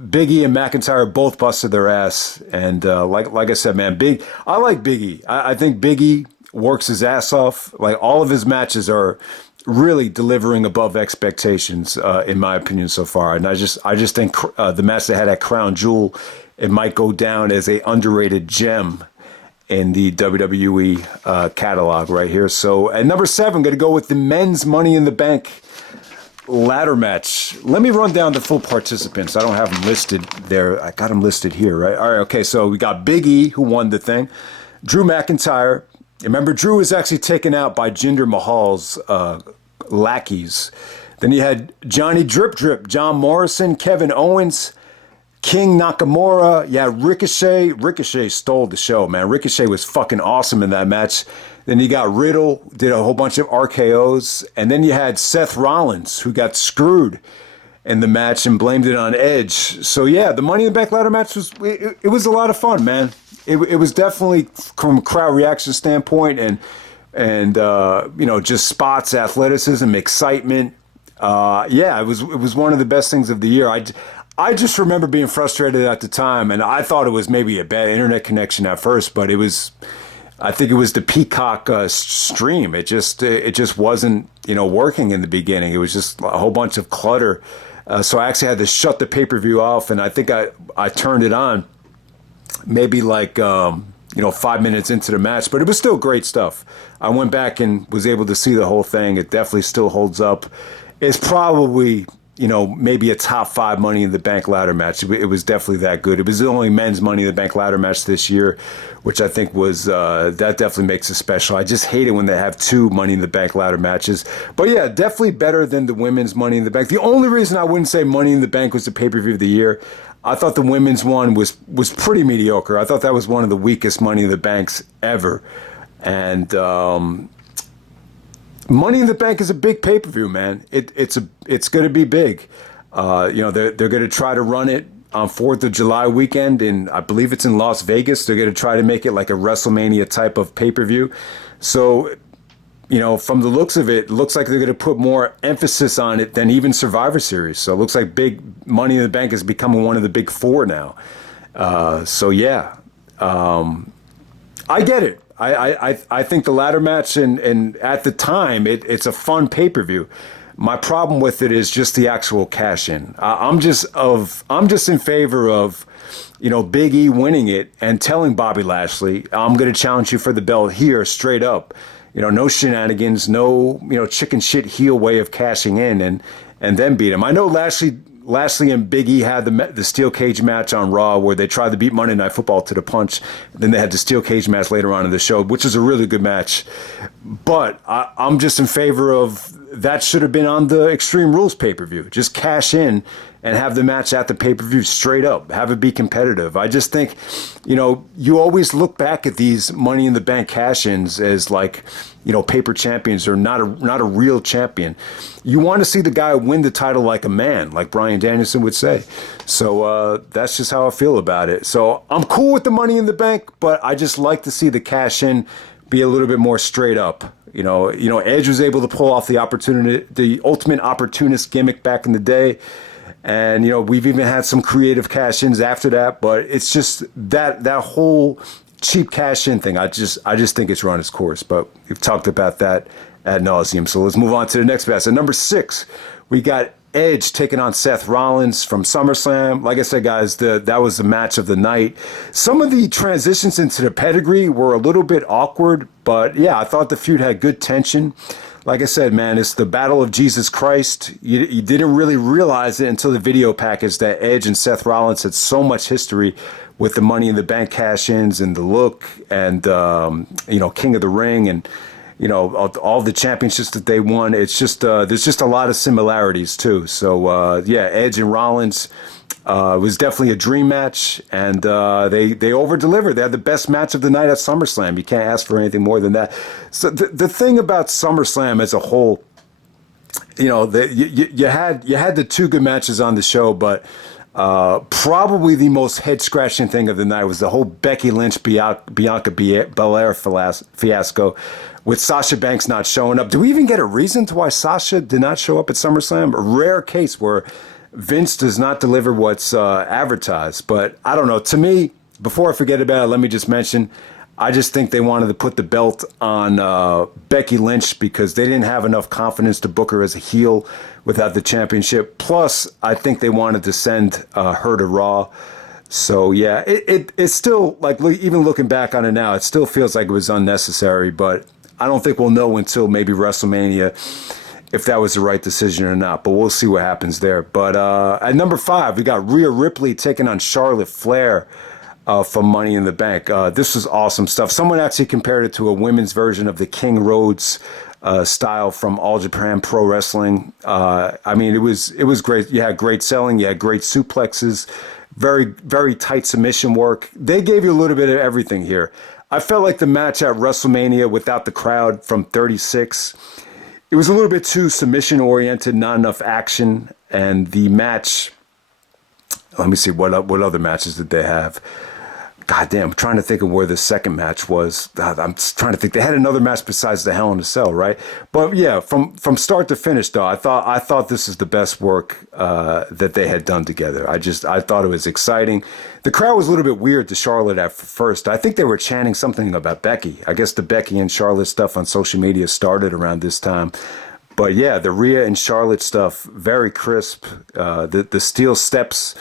Big E and McIntyre both busted their ass. And like I said, man, I like Big E. I think Big E works his ass off. Like, all of his matches are really delivering above expectations, in my opinion, so far. And I just think the match they had at Crown Jewel, it might go down as a underrated gem in the WWE catalog right here. So at number 7, going to go with the men's Money in the Bank ladder match. Let me run down the full participants. I don't have them listed there. I got them listed here, right? All right, okay, so we got Big E, who won the thing. Drew McIntyre. Remember, Drew was actually taken out by Jinder Mahal's lackeys. Then you had Johnny Drip Drip, John Morrison, Kevin Owens, King Nakamura. Yeah, Ricochet. Ricochet stole the show, man. Ricochet was fucking awesome in that match. Then you got Riddle, did a whole bunch of RKOs. And then you had Seth Rollins, who got screwed in the match and blamed it on Edge. So yeah, the Money in the Bank ladder match was a lot of fun, man. It was definitely, from a crowd reaction standpoint and you know, just spots, athleticism, excitement. Yeah, it was one of the best things of the year. I just remember being frustrated at the time, and I thought it was maybe a bad internet connection at first, but I think it was the Peacock stream. It just wasn't, you know, working in the beginning. It was just a whole bunch of clutter. So I actually had to shut the pay-per-view off, and I think I turned it on maybe like, you know, 5 minutes into the match, but it was still great stuff. I went back and was able to see the whole thing. It definitely still holds up. It's probably, you know, maybe a top 5 Money in the Bank ladder match. It was definitely that good. It was the only men's Money in the Bank ladder match this year, which I think was, that definitely makes it special. I just hate it when they have 2 Money in the Bank ladder matches. But yeah, definitely better than the women's Money in the Bank. The only reason I wouldn't say Money in the Bank was the pay-per-view of the year, I thought the women's one was pretty mediocre. I thought that was one of the weakest Money in the Banks ever. And Money in the Bank is a big pay-per-view, man. It's going to be big. You know, they're going to try to run it on 4th of July weekend, and I believe it's in Las Vegas. They're going to try to make it like a WrestleMania type of pay-per-view. So, from the looks of it, looks like they're going to put more emphasis on it than even Survivor Series. So it looks like big Money in the Bank is becoming one of the big four now. I get it. I think the ladder match and at the time it's a fun pay-per-view. My problem with it is just the actual cash in. I'm just in favor of, Big E winning it and telling Bobby Lashley, I'm going to challenge you for the belt here straight up. No shenanigans, no, chicken shit heel way of cashing in and then beat him. I know Lashley and Big E had the steel cage match on Raw where they tried to beat Monday Night Football to the punch. Then they had the steel cage match later on in the show, which is a really good match. But I'm just in favor of that should have been on the Extreme Rules pay-per-view. Just cash in and have the match at the pay-per-view straight up. Have it be competitive. I just think, you always look back at these Money in the Bank cash-ins as like, paper champions or not a real champion. You want to see the guy win the title like a man, like Bryan Danielson would say. So that's just how I feel about it. So I'm cool with the Money in the Bank, but I just like to see the cash-in be a little bit more straight up. Edge was able to pull off the ultimate opportunist gimmick back in the day. And, we've even had some creative cash-ins after that, but it's just that whole cheap cash-in thing. I just think it's run its course, but we've talked about that ad nauseum. So let's move on to the next match. At number 6, we got Edge taking on Seth Rollins from SummerSlam. Like I said, guys, that was the match of the night. Some of the transitions into the pedigree were a little bit awkward, but yeah, I thought the feud had good tension. Like I said, man, it's the battle of Jesus Christ. You didn't really realize it until the video package that Edge and Seth Rollins had so much history with the Money in the Bank cash-ins and the look and, King of the Ring and, all the championships that they won. It's just, there's just a lot of similarities too. So, Edge and Rollins, was definitely a dream match, and they over-delivered. They had the best match of the night at SummerSlam. You can't ask for anything more than that. So the thing about SummerSlam as a whole, you had the two good matches on the show, but probably the most head-scratching thing of the night was the whole Becky Lynch Bianca Belair fiasco with Sasha Banks not showing up. Do we even get a reason to why Sasha did not show up at SummerSlam? A rare case where Vince does not deliver what's advertised. But I don't know. To me, before I forget about it, let me just mention, I just think they wanted to put the belt on Becky Lynch because they didn't have enough confidence to book her as a heel without the championship. Plus, I think they wanted to send her to Raw. So, yeah, it's still, like, even looking back on it now, it still feels like it was unnecessary. But I don't think we'll know until maybe WrestleMania if that was the right decision or not, but we'll see what happens there. But at number 5, we got Rhea Ripley taking on Charlotte Flair from Money in the Bank. This was awesome stuff. Someone actually compared it to a women's version of the King Rhodes style from All Japan Pro Wrestling. It was great. You had great selling. You had great suplexes. Very, very tight submission work. They gave you a little bit of everything here. I felt like the match at WrestleMania without the crowd from 36, it was a little bit too submission-oriented, not enough action. And the match, let me see, what other matches did they have? God damn, I'm trying to think of where the second match was. I'm trying to think. They had another match besides the Hell in a Cell, right? But yeah, from start to finish, though, I thought this is the best work that they had done together. I thought it was exciting. The crowd was a little bit weird to Charlotte at first. I think they were chanting something about Becky. I guess the Becky and Charlotte stuff on social media started around this time. But yeah, the Rhea and Charlotte stuff, very crisp. The steel steps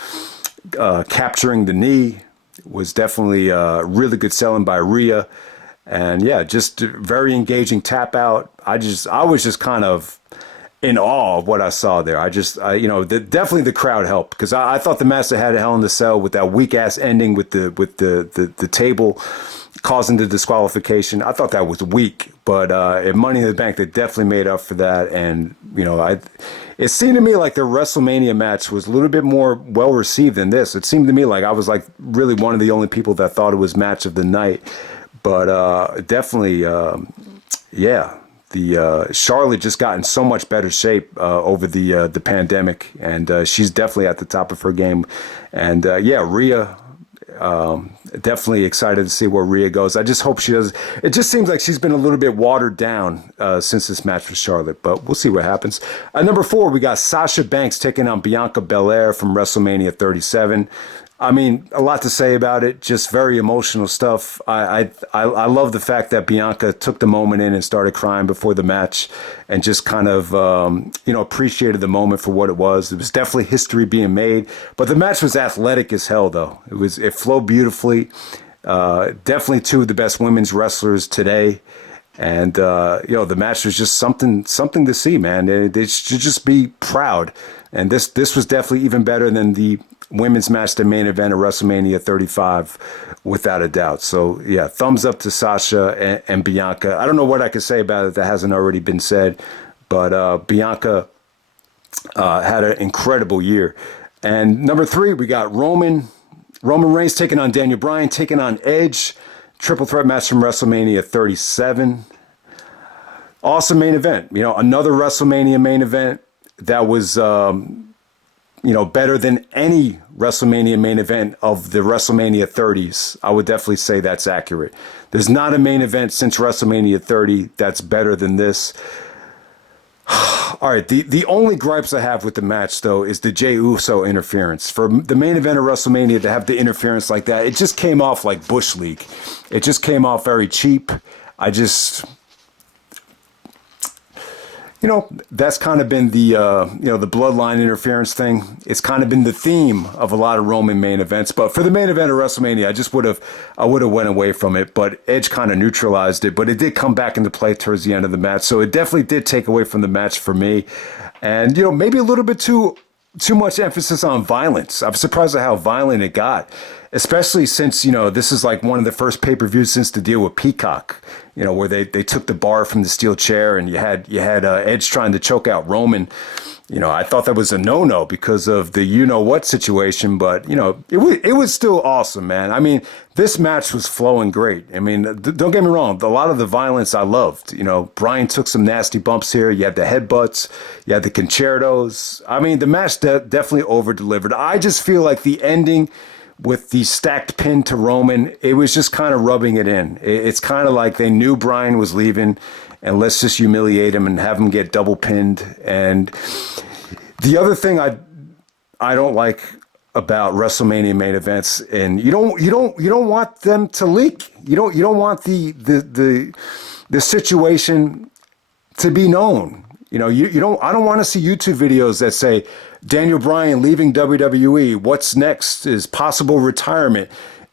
capturing the knee was definitely really good selling by Rhea. And yeah, just very engaging tap out. I was just kind of in awe of what I saw there. Definitely the crowd helped because I thought the match that had a Hell in the Cell with that weak ass ending with the table causing the disqualification. I thought that was weak, but at Money in the Bank, they definitely made up for that. And it seemed to me like their WrestleMania match was a little bit more well received than this. It seemed to me like I was like really one of the only people that thought it was match of the night. But definitely, The Charlotte just got in so much better shape over the pandemic, and she's definitely at the top of her game. And yeah, Rhea. Definitely excited to see where Rhea goes. I just hope she does. It just seems like she's been a little bit watered down since this match with Charlotte, but we'll see what happens. Number 4, we got Sasha Banks taking on Bianca Belair from WrestleMania 37. I mean, a lot to say about it. Just very emotional stuff. I love the fact that Bianca took the moment in and started crying before the match, and just kind of appreciated the moment for what it was. It was definitely history being made, but the match was athletic as hell, though. It flowed beautifully. Definitely two of the best women's wrestlers today. And, the match was just something to see, man. They should just be proud. And this was definitely even better than the women's match, the main event of WrestleMania 35, without a doubt. So, yeah, thumbs up to Sasha and Bianca. I don't know what I could say about it that hasn't already been said, but Bianca had an incredible year. And number 3, we got Roman Reigns taking on Daniel Bryan, taking on Edge. Triple threat match from WrestleMania 37. Awesome main event. Another WrestleMania main event that was, better than any WrestleMania main event of the WrestleMania 30s. I would definitely say that's accurate. There's not a main event since WrestleMania 30 that's better than this. All right, the only gripes I have with the match, though, is the Jey Uso interference. For the main event of WrestleMania to have the interference like that, it just came off like Bush League. It just came off very cheap. That's kind of been the bloodline interference thing. It's kind of been the theme of a lot of Roman main events. But for the main event of WrestleMania, I would have went away from it. But Edge kind of neutralized it. But it did come back into play towards the end of the match. So it definitely did take away from the match for me. And, maybe a little bit too much emphasis on violence. I'm surprised at how violent it got, especially since, this is like one of the first pay-per-views since the deal with Peacock, where they took the bar from the steel chair, and you had Edge trying to choke out Roman. I thought that was a no-no because of the what situation, but, it was still awesome, man. I mean, this match was flowing great. I mean, don't get me wrong. A lot of the violence I loved. Bryan took some nasty bumps here. You had the headbutts. You had the concertos. I mean, the match definitely over-delivered. I just feel like the ending with the stacked pin to Roman, it was just kind of rubbing it in. It's kind of like they knew Bryan was leaving, and let's just humiliate him and have him get double pinned. And the other thing I don't like about WrestleMania main events, and you don't want them to leak. You don't want the situation to be known. I don't want to see YouTube videos that say Daniel Bryan leaving WWE. What's next is possible retirement.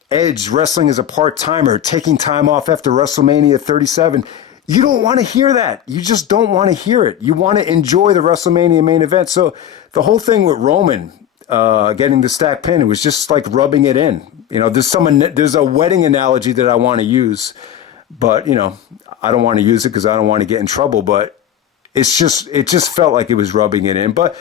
Edge wrestling as a part-timer, taking time off after WrestleMania 37. You don't want to hear that. You just don't want to hear it. You want to enjoy the WrestleMania main event. So the whole thing with Roman getting the stack pin, it was just like rubbing it in. There's a wedding analogy that I want to use, but I don't want to use it because I don't want to get in trouble. But it just felt like it was rubbing it in. But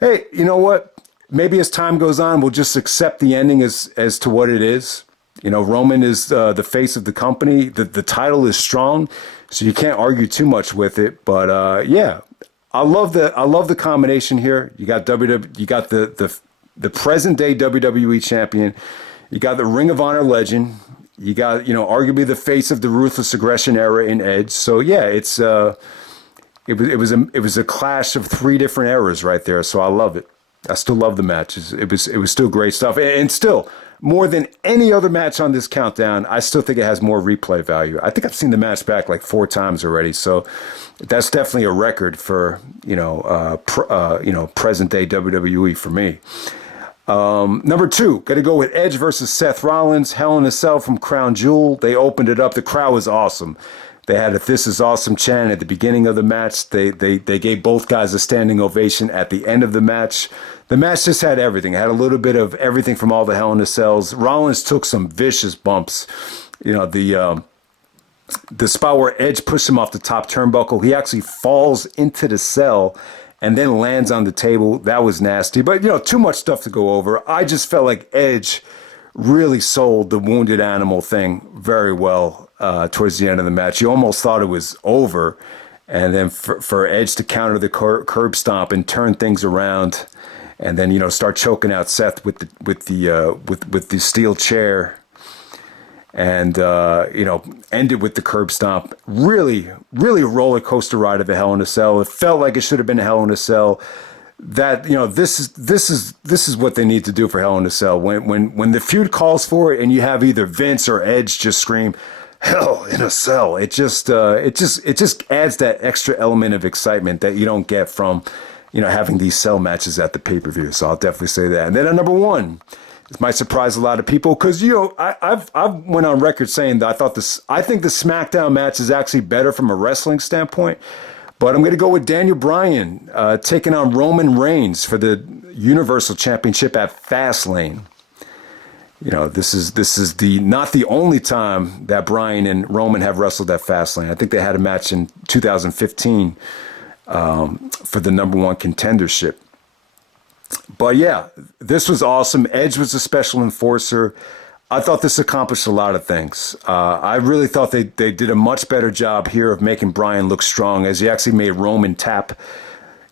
hey, you know what? Maybe as time goes on, we'll just accept the ending as to what it is. Roman is the face of the company. The title is strong, so you can't argue too much with it. But yeah, I love the combination here. You got you got the present day WWE champion. You got the Ring of Honor legend. You got arguably the face of the Ruthless Aggression era in Edge. So yeah, it was a clash of 3 different eras right there. So I love it. I still love the matches. It was still great stuff, and still more than any other match on this countdown. I still think it has more replay value. I think I've seen the match back like 4 times already. So that's definitely a record for present day WWE for me. Number 2, got to go with Edge versus Seth Rollins. Hell in a Cell from Crown Jewel. They opened it up. The crowd was awesome. They had a "This is awesome" chant at the beginning of the match. They gave both guys a standing ovation at the end of the match. The match just had everything. It had a little bit of everything from all the Hell in a Cells. Rollins took some vicious bumps. The spot where Edge pushed him off the top turnbuckle, he actually falls into the cell and then lands on the table. That was nasty. But, too much stuff to go over. I just felt like Edge really sold the wounded animal thing very well towards the end of the match. You almost thought it was over. and then for Edge to counter the curb stomp and turn things around, and then start choking out Seth with the steel chair, and end it with the curb stomp. Really, really a roller coaster ride of a Hell in a Cell. It felt like it should have been a Hell in a Cell. That this is what they need to do for Hell in a Cell. When the feud calls for it, and you have either Vince or Edge just scream Hell in a Cell, it just adds that extra element of excitement that you don't get from having these cell matches at the pay-per-view. So I'll definitely say that. And then at number one, this might surprise a lot of people because I've went on record saying that I think the SmackDown match is actually better from a wrestling standpoint. But I'm going to go with Daniel Bryan taking on Roman Reigns for the Universal Championship at Fastlane. This is not the only time that Bryan and Roman have wrestled at Fastlane. I think they had a match in 2015 for the number one contendership. But yeah, this was awesome. Edge was a special enforcer. I thought this accomplished a lot of things. I really thought they did a much better job here of making Bryan look strong, as he actually made Roman tap.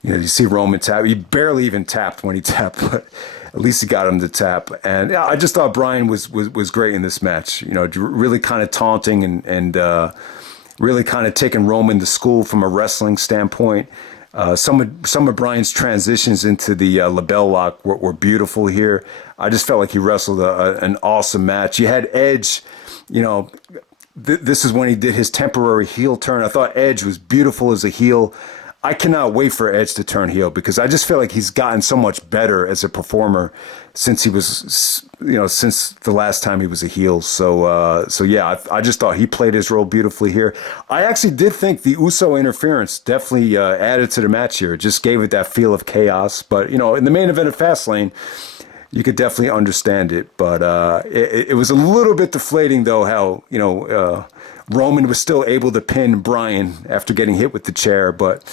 You see Roman tap. He barely even tapped when he tapped, but at least he got him to tap. And yeah, I just thought Bryan was great in this match. Really kind of taunting and really kind of taking Roman to school from a wrestling standpoint. Some of Bryan's transitions into the label lock were beautiful here. I just felt like he wrestled an awesome match. You had Edge, this is when he did his temporary heel turn. I thought Edge was beautiful as a heel. I cannot wait for Edge to turn heel because I just feel like he's gotten so much better as a performer since he was, since the last time he was a heel. So yeah, I just thought he played his role beautifully here. I actually did think the Uso interference definitely added to the match here. It just gave it that feel of chaos. But, in the main event of Fastlane, you could definitely understand it. But it was a little bit deflating, though, how, Roman was still able to pin Bryan after getting hit with the chair, but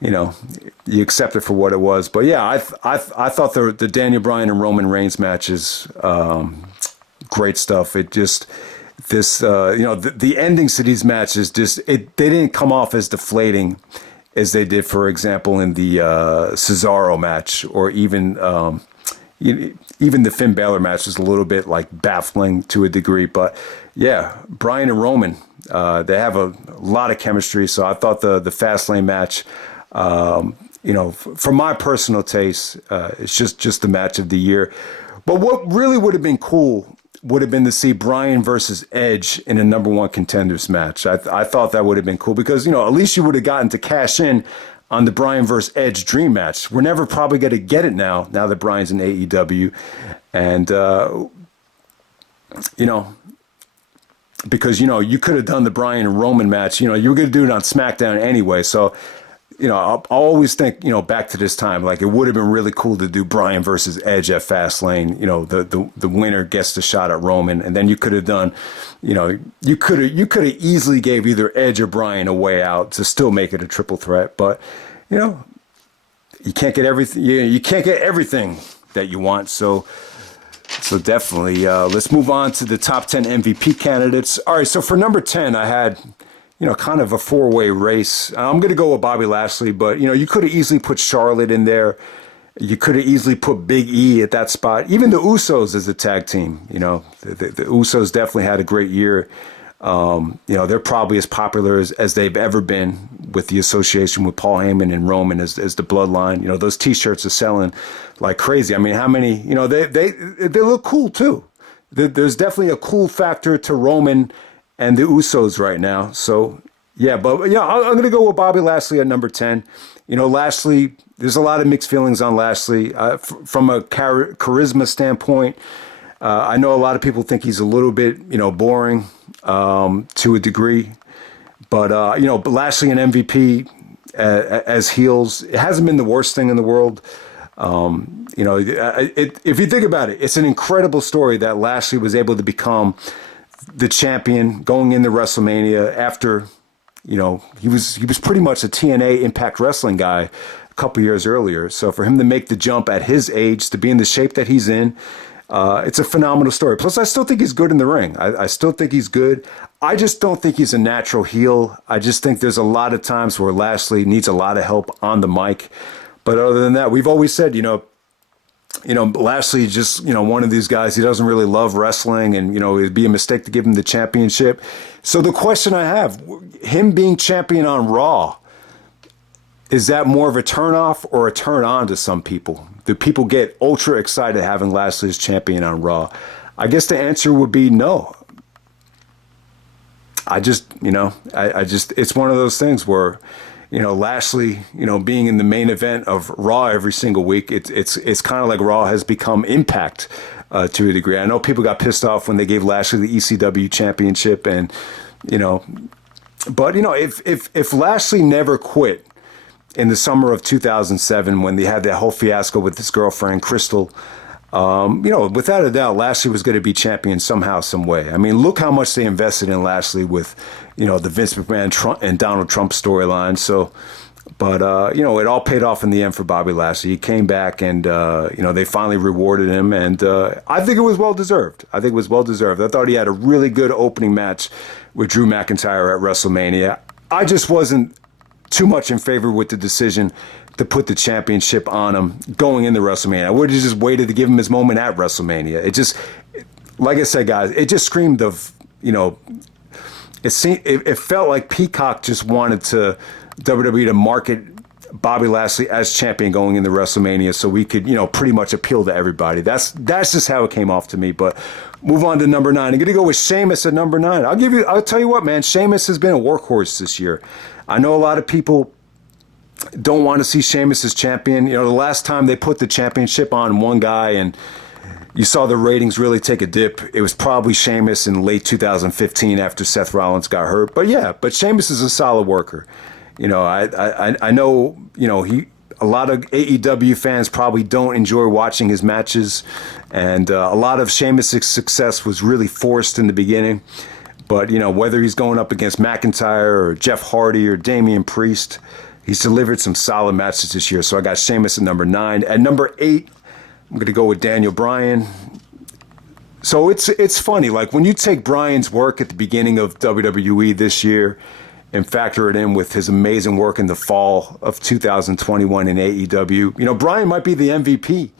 you accept it for what it was. But yeah, I thought the Daniel Bryan and Roman Reigns matches, great stuff. It just the endings to these matches they didn't come off as deflating as they did, for example, in the Cesaro match, or even the Finn Balor match was a little bit like baffling to a degree. But yeah, Bryan and Roman, they have a lot of chemistry. So I thought the Fastlane match, for my personal taste, it's just the match of the year. But what really would have been cool would have been to see Bryan versus Edge in a number one contenders match. I thought that would have been cool because, at least you would have gotten to cash in on the Bryan versus Edge dream match. We're never probably going to get it now that Bryan's in AEW. And, because, you could have done the Bryan and Roman match. You were going to do it on SmackDown anyway. So, I'll always think, back to this time, like it would have been really cool to do Bryan versus Edge at Fastlane. The winner gets the shot at Roman, and then you could have done, you could have easily gave either Edge or Bryan a way out to still make it a triple threat. But, you can't get everything. You can't get everything that you want. So definitely, let's move on to the top 10 MVP candidates. All right, so for number 10, I had, kind of a four-way race. I'm going to go with Bobby Lashley, but, you could have easily put Charlotte in there. You could have easily put Big E at that spot. Even the Usos as a tag team, the Usos definitely had a great year. They're probably as popular as they've ever been with the association with Paul Heyman and Roman as the bloodline. Those T-shirts are selling like crazy. I mean, how many, they look cool too. There's definitely a cool factor to Roman and the Usos right now. So yeah, but yeah, I'm going to go with Bobby Lashley at number 10. Lashley, there's a lot of mixed feelings on Lashley from a charisma standpoint. I know a lot of people think he's a little bit, boring to a degree, but Lashley and MVP as heels, it hasn't been the worst thing in the world. If you think about it, it's an incredible story that Lashley was able to become the champion going into WrestleMania after, he was pretty much a TNA Impact Wrestling guy a couple years earlier. So for him to make the jump at his age, to be in the shape that he's in, It's a phenomenal story. Plus, I still think he's good in the ring. I still think he's good. I just don't think he's a natural heel. I just think there's a lot of times where Lashley needs a lot of help on the mic. But other than that, we've always said, Lashley just, one of these guys, he doesn't really love wrestling, and, it'd be a mistake to give him the championship. So the question I have, him being champion on Raw, is that more of a turn-off or a turn-on to some people? Do people get ultra excited having Lashley as champion on Raw? I guess the answer would be no. I just, it's one of those things where, Lashley, being in the main event of Raw every single week, it's kind of like Raw has become Impact to a degree. I know people got pissed off when they gave Lashley the ECW championship, and, but, if Lashley never quit in the summer of 2007 when they had that whole fiasco with his girlfriend, Crystal, without a doubt, Lashley was going to be champion somehow, some way. I mean, look how much they invested in Lashley with, the Vince McMahon and Donald Trump storyline. So, but, it all paid off in the end for Bobby Lashley. He came back and, they finally rewarded him. And I think it was well-deserved. I thought he had a really good opening match with Drew McIntyre at WrestleMania. I just wasn't too much in favor with the decision to put the championship on him going into WrestleMania. I would have just waited to give him his moment at WrestleMania. It just, like I said, guys, it just screamed of, it felt like Peacock just wanted WWE to market Bobby Lashley as champion going into WrestleMania so we could, pretty much appeal to everybody. That's just how it came off to me. But move on to number 9. I'm going to go with Sheamus at number 9. I'll tell you what, man, Sheamus has been a workhorse this year. I know a lot of people don't want to see Sheamus as champion. The last time they put the championship on one guy and you saw the ratings really take a dip, it was probably Sheamus in late 2015 after Seth Rollins got hurt. But Sheamus is a solid worker. I know, a lot of AEW fans probably don't enjoy watching his matches, and a lot of Sheamus' success was really forced in the beginning. But, whether he's going up against McIntyre or Jeff Hardy or Damian Priest, he's delivered some solid matches this year. So I got Sheamus at number 9. At number 8, I'm going to go with Daniel Bryan. So it's funny. Like, when you take Bryan's work at the beginning of WWE this year and factor it in with his amazing work in the fall of 2021 in AEW, Bryan might be the MVP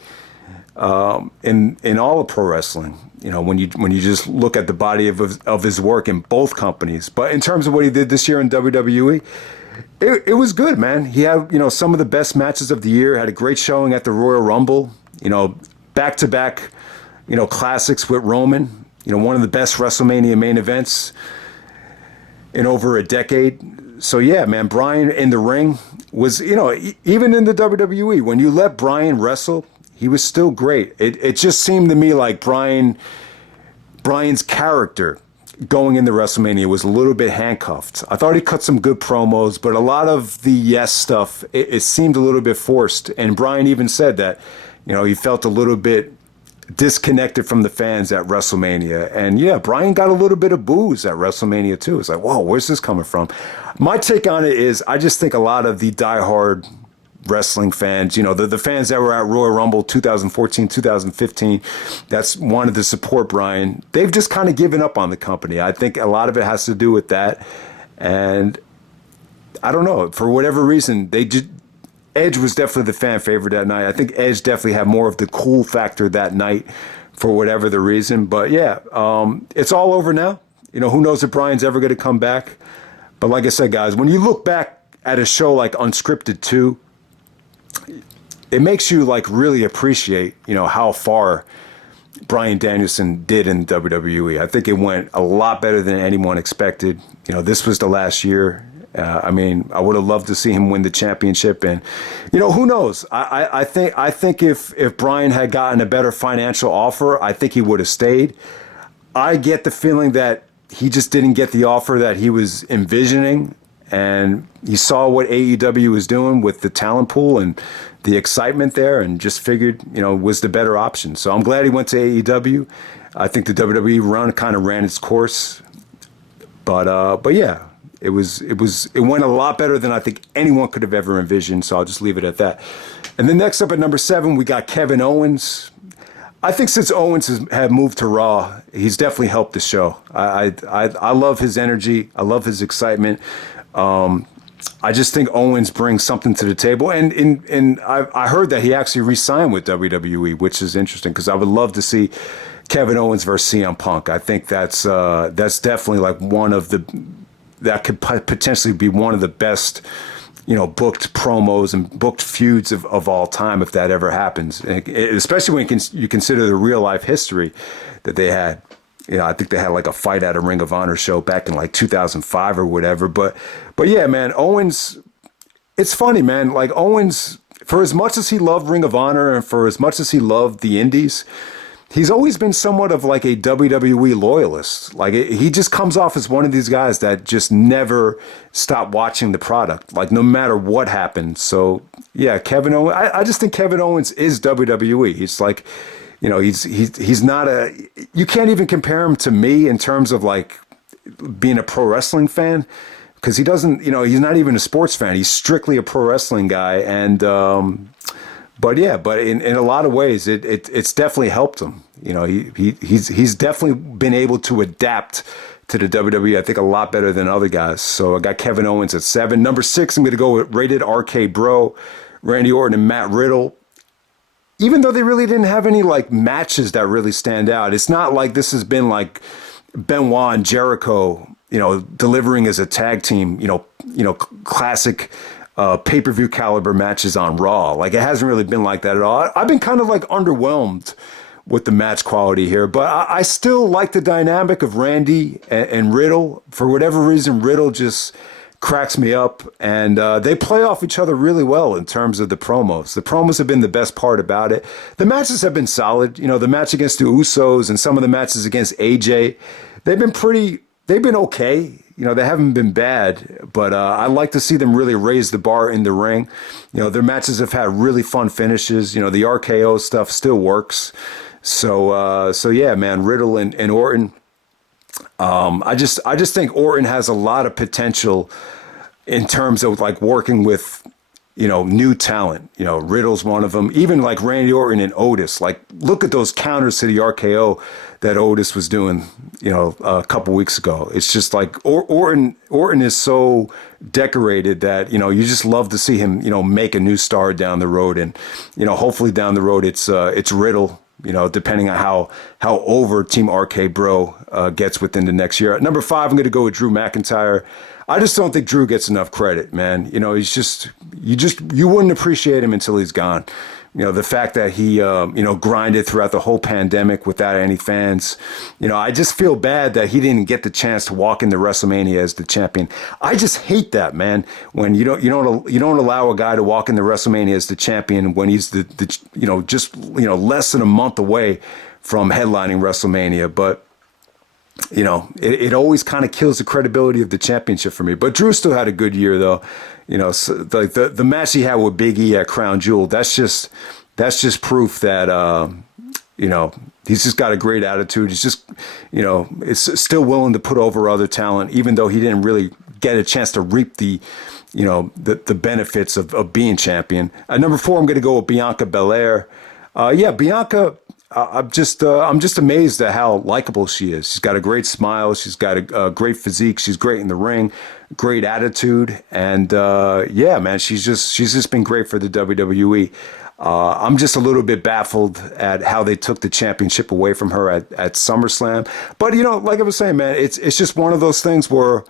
in all of pro wrestling. When you just look at the body of his work in both companies. But in terms of what he did this year in WWE, it was good, man. He had, some of the best matches of the year, had a great showing at the Royal Rumble, back-to-back, classics with Roman, one of the best WrestleMania main events in over a decade. So, yeah, man, Bryan in the ring was, even in the WWE, when you let Bryan wrestle, he was still great. It just seemed to me like Bryan's character going into WrestleMania was a little bit handcuffed. I thought he cut some good promos, but a lot of the yes stuff, it seemed a little bit forced. And Bryan even said that, he felt a little bit disconnected from the fans at WrestleMania. And yeah, Bryan got a little bit of boos at WrestleMania too. It's like, whoa, where's this coming from? My take on it is I just think a lot of the diehard wrestling fans, the fans that were at Royal Rumble 2014, 2015, that's wanted to support Bryan, they've just kind of given up on the company. I think a lot of it has to do with that. And I don't know, for whatever reason, Edge was definitely the fan favorite that night. I think Edge definitely had more of the cool factor that night for whatever the reason. But yeah, it's all over now. Who knows if Bryan's ever going to come back. But like I said, guys, when you look back at a show like Unscripted 2, it makes you like really appreciate, how far Bryan Danielson did in WWE. I think it went a lot better than anyone expected. This was the last year. I would have loved to see him win the championship, and who knows? I think if Bryan had gotten a better financial offer, I think he would have stayed. I get the feeling that he just didn't get the offer that he was envisioning. And he saw what AEW was doing with the talent pool and the excitement there, and just figured, was the better option. So I'm glad he went to AEW. I think the WWE run kind of ran its course. But yeah, it went a lot better than I think anyone could have ever envisioned. So I'll just leave it at that. And then next up at number 7, we got Kevin Owens. I think since Owens had moved to Raw, he's definitely helped the show. I love his energy. I love his excitement. I just think Owens brings something to the table, and I heard that he actually re-signed with WWE, which is interesting because I would love to see Kevin Owens versus CM Punk. I think that's definitely like that could potentially be one of the best, booked promos and booked feuds of all time if that ever happens. Especially when you consider the real life history that they had. I think they had like a fight at a Ring of Honor show back in like 2005 or whatever. But yeah, man, Owens, it's funny, man. Like Owens, for as much as he loved Ring of Honor and for as much as he loved the Indies, he's always been somewhat of like a WWE loyalist. Like he just comes off as one of these guys that just never stop watching the product, like no matter what happens. So yeah, Kevin Owens, I just think Kevin Owens is WWE. He's like, he's not you can't even compare him to me in terms of like being a pro wrestling fan, because he doesn't, he's not even a sports fan. He's strictly a pro wrestling guy. And, but in a lot of ways, it's definitely helped him. He's definitely been able to adapt to the WWE, I think, a lot better than other guys. So I got Kevin Owens at 7. Number 6, I'm going to go with Rated RK Bro, Randy Orton and Matt Riddle. Even though they really didn't have any like matches that really stand out, it's not like this has been like Benoit and Jericho, delivering as a tag team, classic pay-per-view caliber matches on Raw. Like it hasn't really been like that at all. I've been kind of like underwhelmed with the match quality here, but I still like the dynamic of Randy and Riddle. For whatever reason, Riddle just cracks me up, and they play off each other really well in terms of the promos. The promos have been the best part about it. The matches have been solid. The match against the Usos and some of the matches against AJ, they've been okay. They haven't been bad, but I like to see them really raise the bar in the ring. Their matches have had really fun finishes. The RKO stuff still works. So yeah, man, Riddle and Orton. I just think Orton has a lot of potential in terms of like working with, new talent. Riddle's one of them. Even like Randy Orton and Otis. Like, look at those counters to the RKO that Otis was doing, a couple weeks ago. It's just like Orton is so decorated that, you just love to see him, make a new star down the road. And, hopefully down the road it's Riddle. Depending on how over Team RK Bro gets within the next year. At number 5, I'm going to go with Drew McIntyre. I just don't think Drew gets enough credit, man. He's you wouldn't appreciate him until he's gone. The fact that he, grinded throughout the whole pandemic without any fans. I just feel bad that he didn't get the chance to walk into WrestleMania as the champion. I just hate that, man. When you don't allow a guy to walk into WrestleMania as the champion when he's less than a month away from headlining WrestleMania. But it always kind of kills the credibility of the championship for me. But Drew still had a good year, though. So like the match he had with Big E at Crown Jewel, that's just proof that he's just got a great attitude. He's just is still willing to put over other talent, even though he didn't really get a chance to reap the benefits of being champion. At number 4, I'm going to go with Bianca Belair. Bianca. I'm just amazed at how likable she is. She's got a great smile. She's got a great physique. She's great in the ring, great attitude, and man, she's just been great for the WWE. I'm just a little bit baffled at how they took the championship away from her at SummerSlam. But like I was saying, man, it's just one of those things where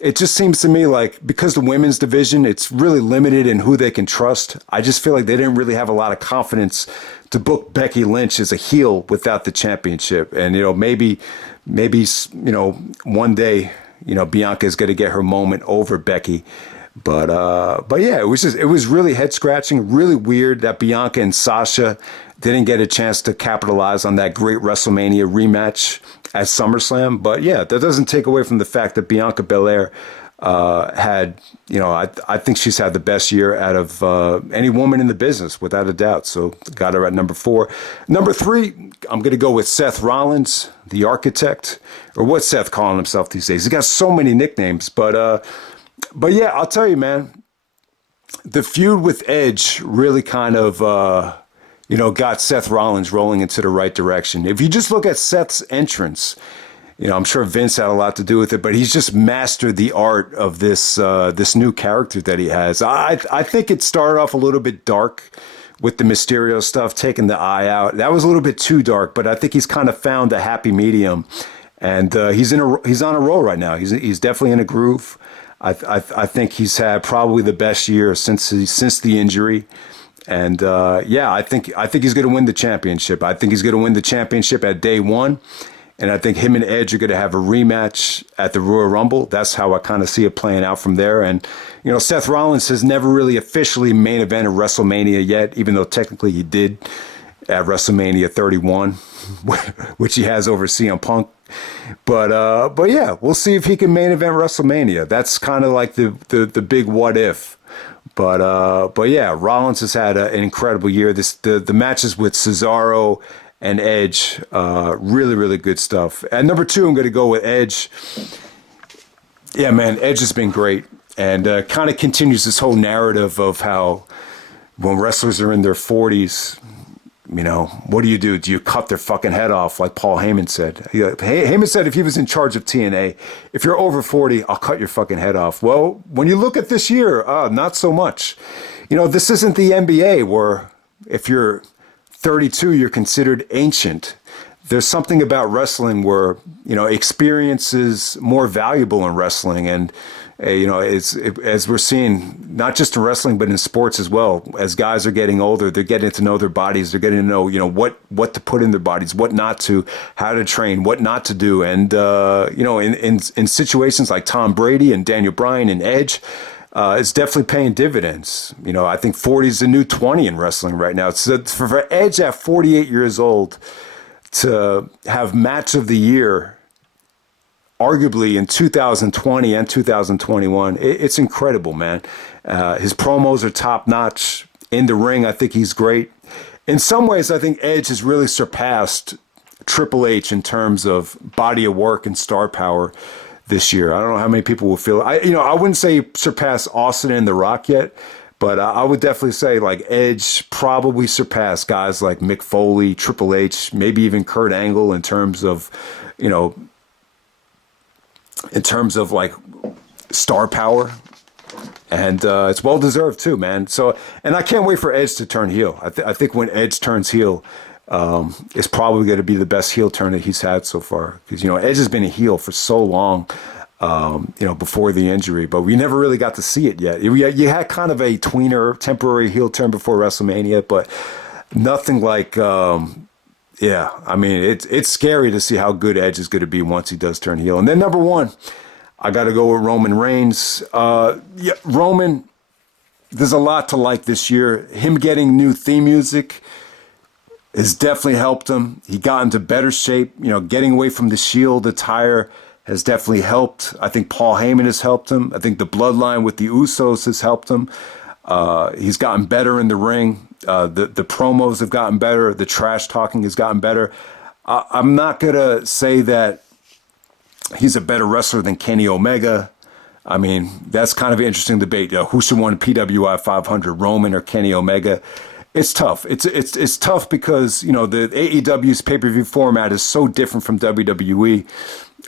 it just seems to me like because the women's division, it's really limited in who they can trust. I just feel like they didn't really have a lot of confidence to book Becky Lynch as a heel without the championship. And, maybe one day, Bianca is going to get her moment over Becky. But yeah, it was really head scratching, really weird that Bianca and Sasha didn't get a chance to capitalize on that great WrestleMania rematch at SummerSlam. But yeah, that doesn't take away from the fact that Bianca Belair had, I think she's had the best year out of any woman in the business, without a doubt. So got her at number 4. Number 3, I'm going to go with Seth Rollins, the Architect, or what's Seth calling himself these days? He's got so many nicknames, but yeah, I'll tell you, man, the feud with Edge really kind of, got Seth Rollins rolling into the right direction. If you just look at Seth's entrance, I'm sure Vince had a lot to do with it, but he's just mastered the art of this new character that he has. I think it started off a little bit dark with the Mysterio stuff, taking the eye out. That was a little bit too dark, but I think he's kind of found a happy medium, and he's on a roll right now. He's definitely in a groove. I think he's had probably the best year since the injury. And I think he's going to win the championship. I think he's going to win the championship at day one. And I think him and Edge are going to have a rematch at the Royal Rumble. That's how I kind of see it playing out from there. And, Seth Rollins has never really officially main evented WrestleMania yet, even though technically he did at WrestleMania 31, which he has over CM Punk. But yeah, we'll see if he can main event WrestleMania. That's kind of like the big what if. But yeah, Rollins has had an incredible year. The matches with Cesaro and Edge, really, really good stuff. At number 2, I'm going to go with Edge. Yeah, man, Edge has been great, and kind of continues this whole narrative of how when wrestlers are in their 40s, what do? Do you cut their fucking head off, like Paul Heyman said? Heyman said if he was in charge of TNA, if you're over 40, I'll cut your fucking head off. Well, when you look at this year, not so much. This isn't the NBA where if you're 32, you're considered ancient. There's something about wrestling where, experience is more valuable in wrestling. And, as we're seeing, not just in wrestling, but in sports as well, as guys are getting older, they're getting to know their bodies. They're getting to know, what to put in their bodies, what not to, how to train, what not to do. And, in situations like Tom Brady and Daniel Bryan and Edge, it's definitely paying dividends. I think 40 is the new 20 in wrestling right now. So for Edge at 48 years old to have match of the year, arguably in 2020 and 2021, it's incredible, man. His promos are top notch. In the ring, I think he's great. In some ways, I think Edge has really surpassed Triple H in terms of body of work and star power this year. I don't know how many people will feel. I wouldn't say surpass Austin and The Rock yet, but I would definitely say like Edge probably surpassed guys like Mick Foley, Triple H, maybe even Kurt Angle in terms of like star power. And it's well deserved too, man. So, and I can't wait for Edge to turn heel. I think when Edge turns heel, it's probably going to be the best heel turn that he's had so far. Because, Edge has been a heel for so long, before the injury, but we never really got to see it yet. You had kind of a tweener, temporary heel turn before WrestleMania, but nothing like, it's scary to see how good Edge is going to be once he does turn heel. And then number 1, I got to go with Roman Reigns. Roman, there's a lot to like this year. Him getting new theme music has definitely helped him. He got into better shape. Getting away from the Shield attire has definitely helped. I think Paul Heyman has helped him. I think the bloodline with the Usos has helped him. He's gotten better in the ring. The promos have gotten better. The trash talking has gotten better. I'm not going to say that he's a better wrestler than Kenny Omega. I mean, that's kind of an interesting debate. Who should win PWI 500, Roman or Kenny Omega? It's tough. It's tough because, the AEW's pay-per-view format is so different from WWE.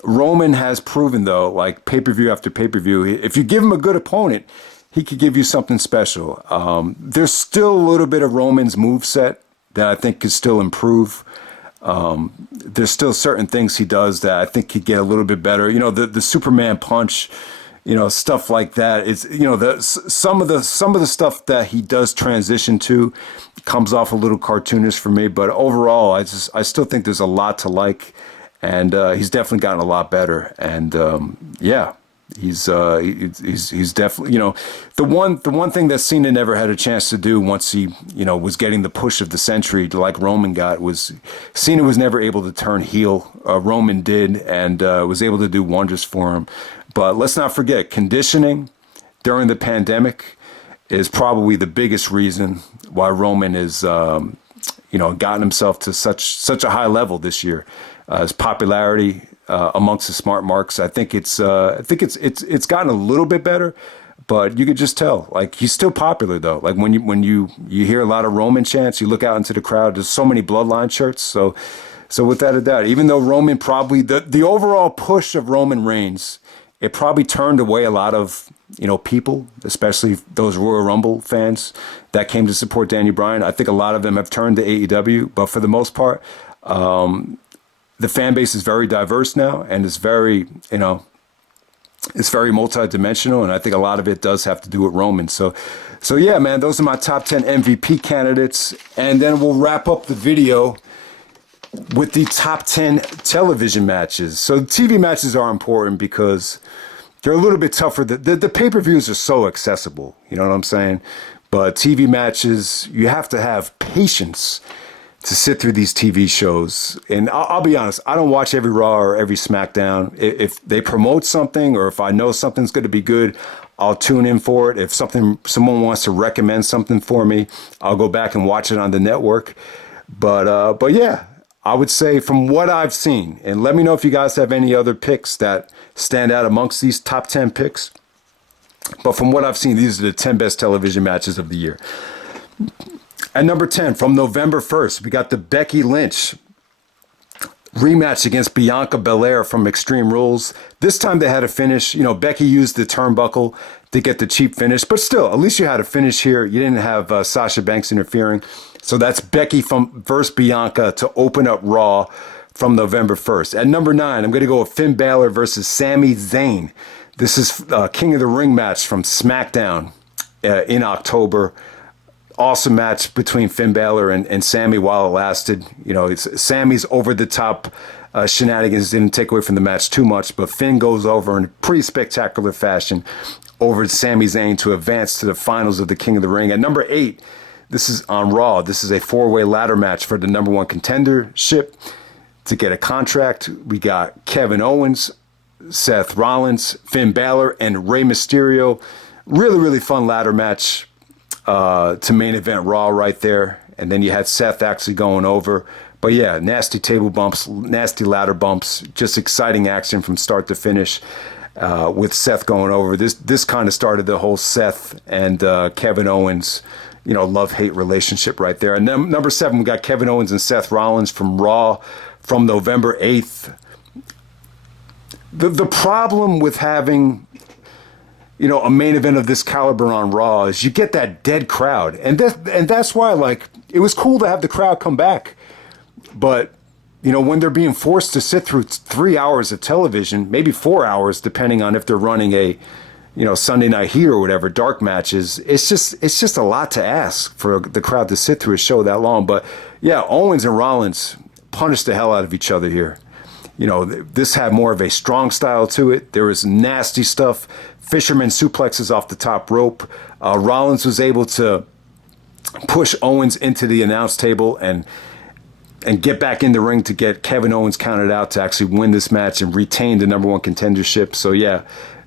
Roman has proven, though, like pay-per-view after pay-per-view, if you give him a good opponent, he could give you something special. There's still a little bit of Roman's moveset that I think could still improve. There's still certain things he does that I think could get a little bit better. The Superman punch, stuff like that. It's some of the stuff that he does transition to comes off a little cartoonish for me. But overall, I still think there's a lot to like, and he's definitely gotten a lot better. And he's definitely the one thing that Cena never had a chance to do once he was getting the push of the century like Roman got was Cena was never able to turn heel. Roman did, and was able to do wonders for him. But let's not forget, conditioning during the pandemic is probably the biggest reason why Roman is gotten himself to such a high level this year. His popularity amongst the smart marks, I think it's gotten a little bit better, but you could just tell, like, he's still popular though. Like when you hear a lot of Roman chants, you look out into the crowd. There's so many Bloodline shirts. So without a doubt, even though Roman probably the overall push of Roman Reigns, it probably turned away a lot of people, especially those Royal Rumble fans that came to support Daniel Bryan. I think a lot of them have turned to AEW, but for the most part, the fan base is very diverse now, and it's very it's very multidimensional, and I think a lot of it does have to do with Roman. So yeah, man, those are my top 10 MVP candidates, and then we'll wrap up the video with the top 10 television matches. So TV matches are important because they're a little bit tougher. The pay-per-views are so accessible, you know what I'm saying? But TV matches, you have to have patience to sit through these TV shows. And I'll be honest, I don't watch every Raw or every SmackDown. If they promote something, or if I know something's going to be good, I'll tune in for it. If someone wants to recommend something for me, I'll go back and watch it on the network. But yeah, I would say from what I've seen, and let me know if you guys have any other picks that stand out amongst these top 10 picks. But from what I've seen, these are the 10 best television matches of the year. At number 10, from November 1st, we got the Becky Lynch rematch against Bianca Belair from Extreme Rules. This time they had a finish. Becky used the turnbuckle to get the cheap finish, but still, at least you had a finish here. You didn't have Sasha Banks interfering. So that's Becky versus Bianca to open up Raw from November 1st. At number 9, I'm going to go with Finn Balor versus Sami Zayn. This is King of the Ring match from SmackDown in October. Awesome match between Finn Balor and Sami while it lasted. Sami's over-the-top shenanigans didn't take away from the match too much, but Finn goes over in pretty spectacular fashion over Sami Zayn to advance to the finals of the King of the Ring. At number 8, this is on Raw. This is a 4-way ladder match for the number 1 contendership to get a contract. We got Kevin Owens, Seth Rollins, Finn Balor, and Rey Mysterio. Really, really fun ladder match to main event Raw right there. And then you had Seth actually going over. But yeah, nasty table bumps, nasty ladder bumps, just exciting action from start to finish with Seth going over. This kind of started the whole Seth and Kevin Owens love-hate relationship right there. And then number 7, we got Kevin Owens and Seth Rollins from Raw from November 8th. The problem with having, a main event of this caliber on Raw is you get that dead crowd. And that's why, it was cool to have the crowd come back. But, when they're being forced to sit through 3 hours of television, maybe 4 hours, depending on if they're running a Sunday Night Heat or whatever, dark matches, it's just a lot to ask for the crowd to sit through a show that long. But yeah, Owens and Rollins punished the hell out of each other here. This had more of a strong style to it. There was nasty stuff, fisherman suplexes off the top rope. Rollins was able to push Owens into the announce table and get back in the ring to get Kevin Owens counted out to actually win this match and retain the number 1 contendership. So yeah,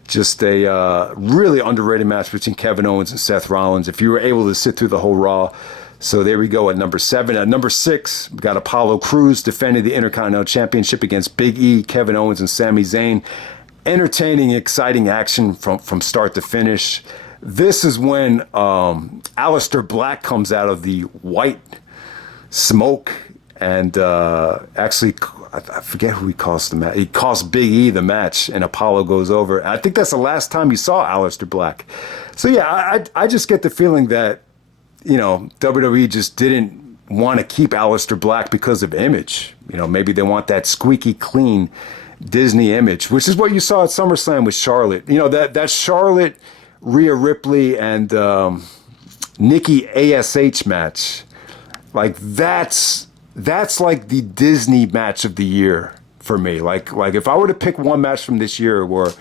just a really underrated match between Kevin Owens and Seth Rollins, if you were able to sit through the whole Raw. So there we go at number 7. At number 6, we got Apollo Crews defending the Intercontinental Championship against Big E, Kevin Owens, and Sami Zayn. Entertaining, exciting action from start to finish. This is when Aleister Black comes out of the white smoke and actually, I forget who he cost the match. He cost Big E the match, and Apollo goes over. And I think that's the last time you saw Aleister Black. So yeah, I just get the feeling that, WWE just didn't want to keep Aleister Black because of image. Maybe they want that squeaky clean Disney image, which is what you saw at SummerSlam with Charlotte. That Charlotte, Rhea Ripley, and Nikki ASH match. That's like the Disney match of the year for me. Like if I were to pick one match from this year where,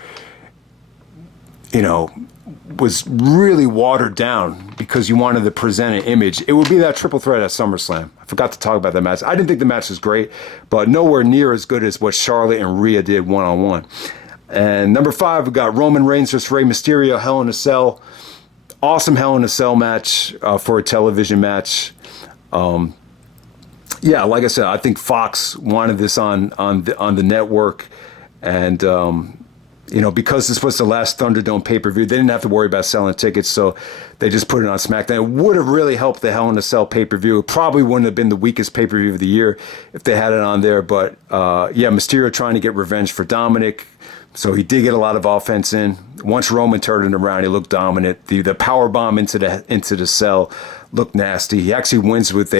was really watered down because you wanted to present an image, it would be that triple threat at SummerSlam. I forgot to talk about that match. I didn't think the match was great, but nowhere near as good as what Charlotte and Rhea did one-on-one. And number 5, we got Roman Reigns versus Rey Mysterio, Hell in a Cell. Awesome Hell in a Cell match for a television match. Yeah, like I said, I think Fox wanted this on the network, and because this was the last Thunderdome pay-per-view, they didn't have to worry about selling tickets, so they just put it on SmackDown. It would have really helped the Hell in a Cell pay-per-view. It probably wouldn't have been the weakest pay-per-view of the year if they had it on there, but Mysterio trying to get revenge for Dominic, so he did get a lot of offense in. Once Roman turned it around, he looked dominant. The power bomb into the cell looked nasty. He actually wins with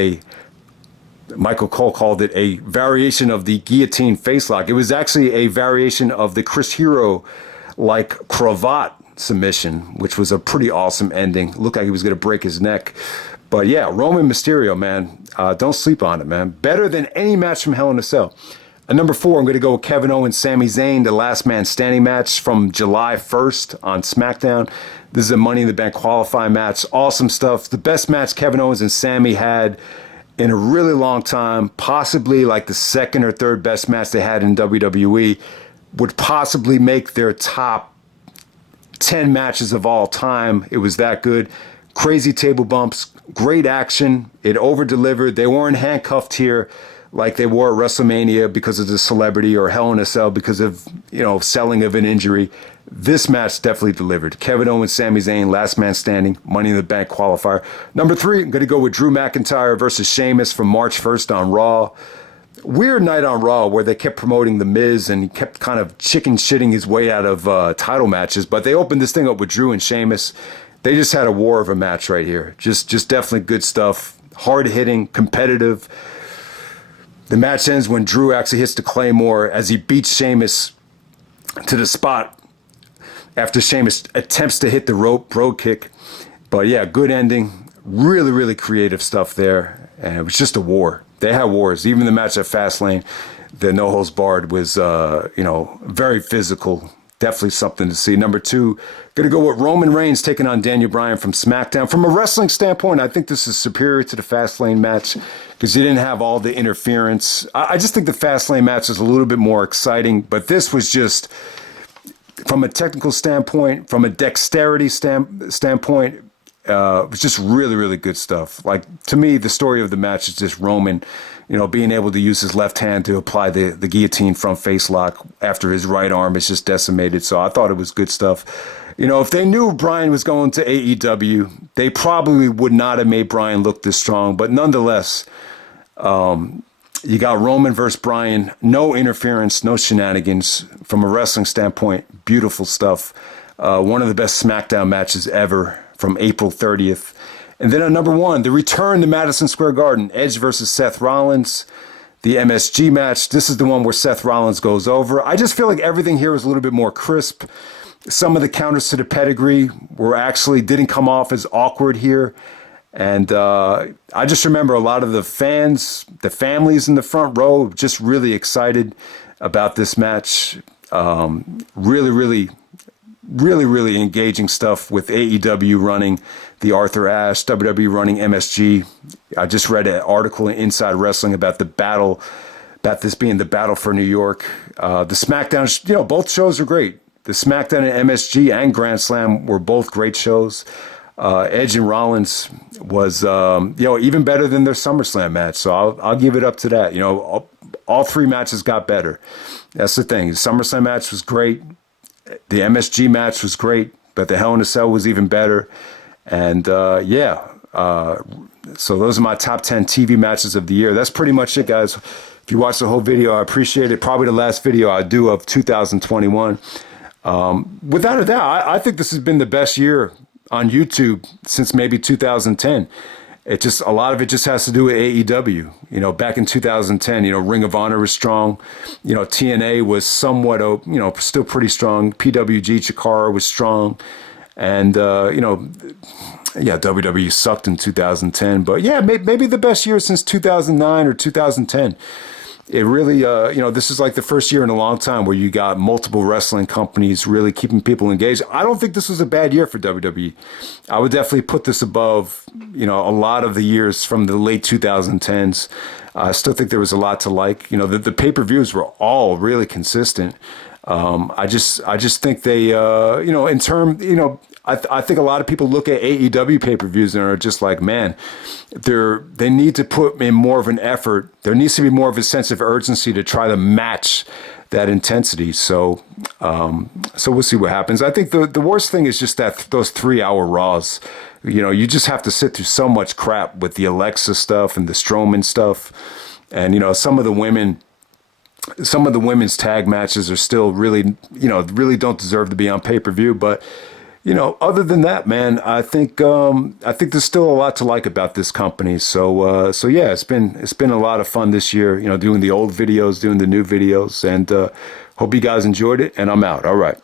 Michael Cole called it a variation of the guillotine facelock. It was actually a variation of the Chris Hero-like cravat submission, which was a pretty awesome ending. Looked like he was going to break his neck. But yeah, Roman Mysterio, man, don't sleep on it, man. Better than any match from Hell in a Cell. At number 4, I'm going to go with Kevin Owens, Sami Zayn, the last man standing match from July 1st on SmackDown. This is a Money in the Bank qualifying match. Awesome stuff. The best match Kevin Owens and Sami had in a really long time, possibly like the second or third best match they had in WWE, would possibly make their top 10 matches of all time. It was that good. Crazy table bumps, great action. It over-delivered. They weren't handcuffed here like they were at WrestleMania because of the celebrity, or Hell in a Cell because of, selling of an injury. This match definitely delivered. Kevin Owens, Sami Zayn, last man standing, Money in the Bank qualifier. Number 3, I'm going to go with Drew McIntyre versus Sheamus from March 1st on Raw. Weird night on Raw where they kept promoting The Miz and he kept kind of chicken shitting his way out of title matches, but they opened this thing up with Drew and Sheamus. They just had a war of a match right here. Just definitely good stuff. Hard hitting, competitive. The match ends when Drew actually hits the Claymore as he beats Sheamus to the spot after Sheamus attempts to hit the road kick. But yeah, good ending. Really, really creative stuff there. And it was just a war. They had wars. Even the match at Fastlane, the No Holds Barred was, very physical. Definitely something to see. Number 2, going to go with Roman Reigns taking on Daniel Bryan from SmackDown. From a wrestling standpoint, I think this is superior to the Fastlane match because you didn't have all the interference. I just think the Fastlane match is a little bit more exciting, but this was just, from a technical standpoint, from a dexterity standpoint, it was just really, really good stuff. Like, to me, the story of the match is just Roman, being able to use his left hand to apply the guillotine front face lock after his right arm is just decimated. So I thought it was good stuff. If they knew Bryan was going to AEW, they probably would not have made Bryan look this strong. But nonetheless, you got Roman versus Bryan, no interference, no shenanigans. From a wrestling standpoint, beautiful stuff. One of the best SmackDown matches ever from April 30th. And then at number 1, the return to Madison Square Garden, Edge versus Seth Rollins, the MSG match. This is the one where Seth Rollins goes over. I just feel like everything here was a little bit more crisp. Some of the counters to the pedigree didn't come off as awkward here. And I just remember a lot of the fans, the families in the front row, just really excited about this match. Really, really, really, really engaging stuff with AEW running the Arthur Ashe, WWE running MSG. I just read an article in Inside Wrestling about this being the battle for New York. The SmackDown, both shows are great. The SmackDown and MSG and Grand Slam were both great shows. Edge and Rollins was, even better than their SummerSlam match. So I'll give it up to that. All 3 matches got better. That's the thing. The SummerSlam match was great. The MSG match was great, but the Hell in a Cell was even better. And so those are my top 10 TV matches of the year. That's pretty much it, guys. If you watch the whole video, I appreciate it. Probably the last video I do of 2021. Without a doubt, I think this has been the best year on YouTube since maybe 2010. A lot of it just has to do with AEW. Back in 2010, Ring of Honor was strong. TNA was somewhat, still pretty strong. PWG Chikara was strong. And, WWE sucked in 2010. But yeah, maybe the best year since 2009 or 2010. It really, this is like the first year in a long time where you got multiple wrestling companies really keeping people engaged. I don't think this was a bad year for WWE. I would definitely put this above, a lot of the years from the late 2010s. I still think there was a lot to like. The pay-per-views were all really consistent. I just think they, I think a lot of people look at AEW pay-per-views and are just like, man, they need to put in more of an effort. There needs to be more of a sense of urgency to try to match that intensity. So we'll see what happens. I think the worst thing is just that those 3-hour Raws. You know, you just have to sit through so much crap with the Alexa stuff and the Strowman stuff. And, you know, some of the women's tag matches are still really, you know, really don't deserve to be on pay-per-view. But, you know, other than that, man, I think there's still a lot to like about this company. So yeah, it's been a lot of fun this year, you know, doing the old videos, doing the new videos, and hope you guys enjoyed it. And I'm out. All right.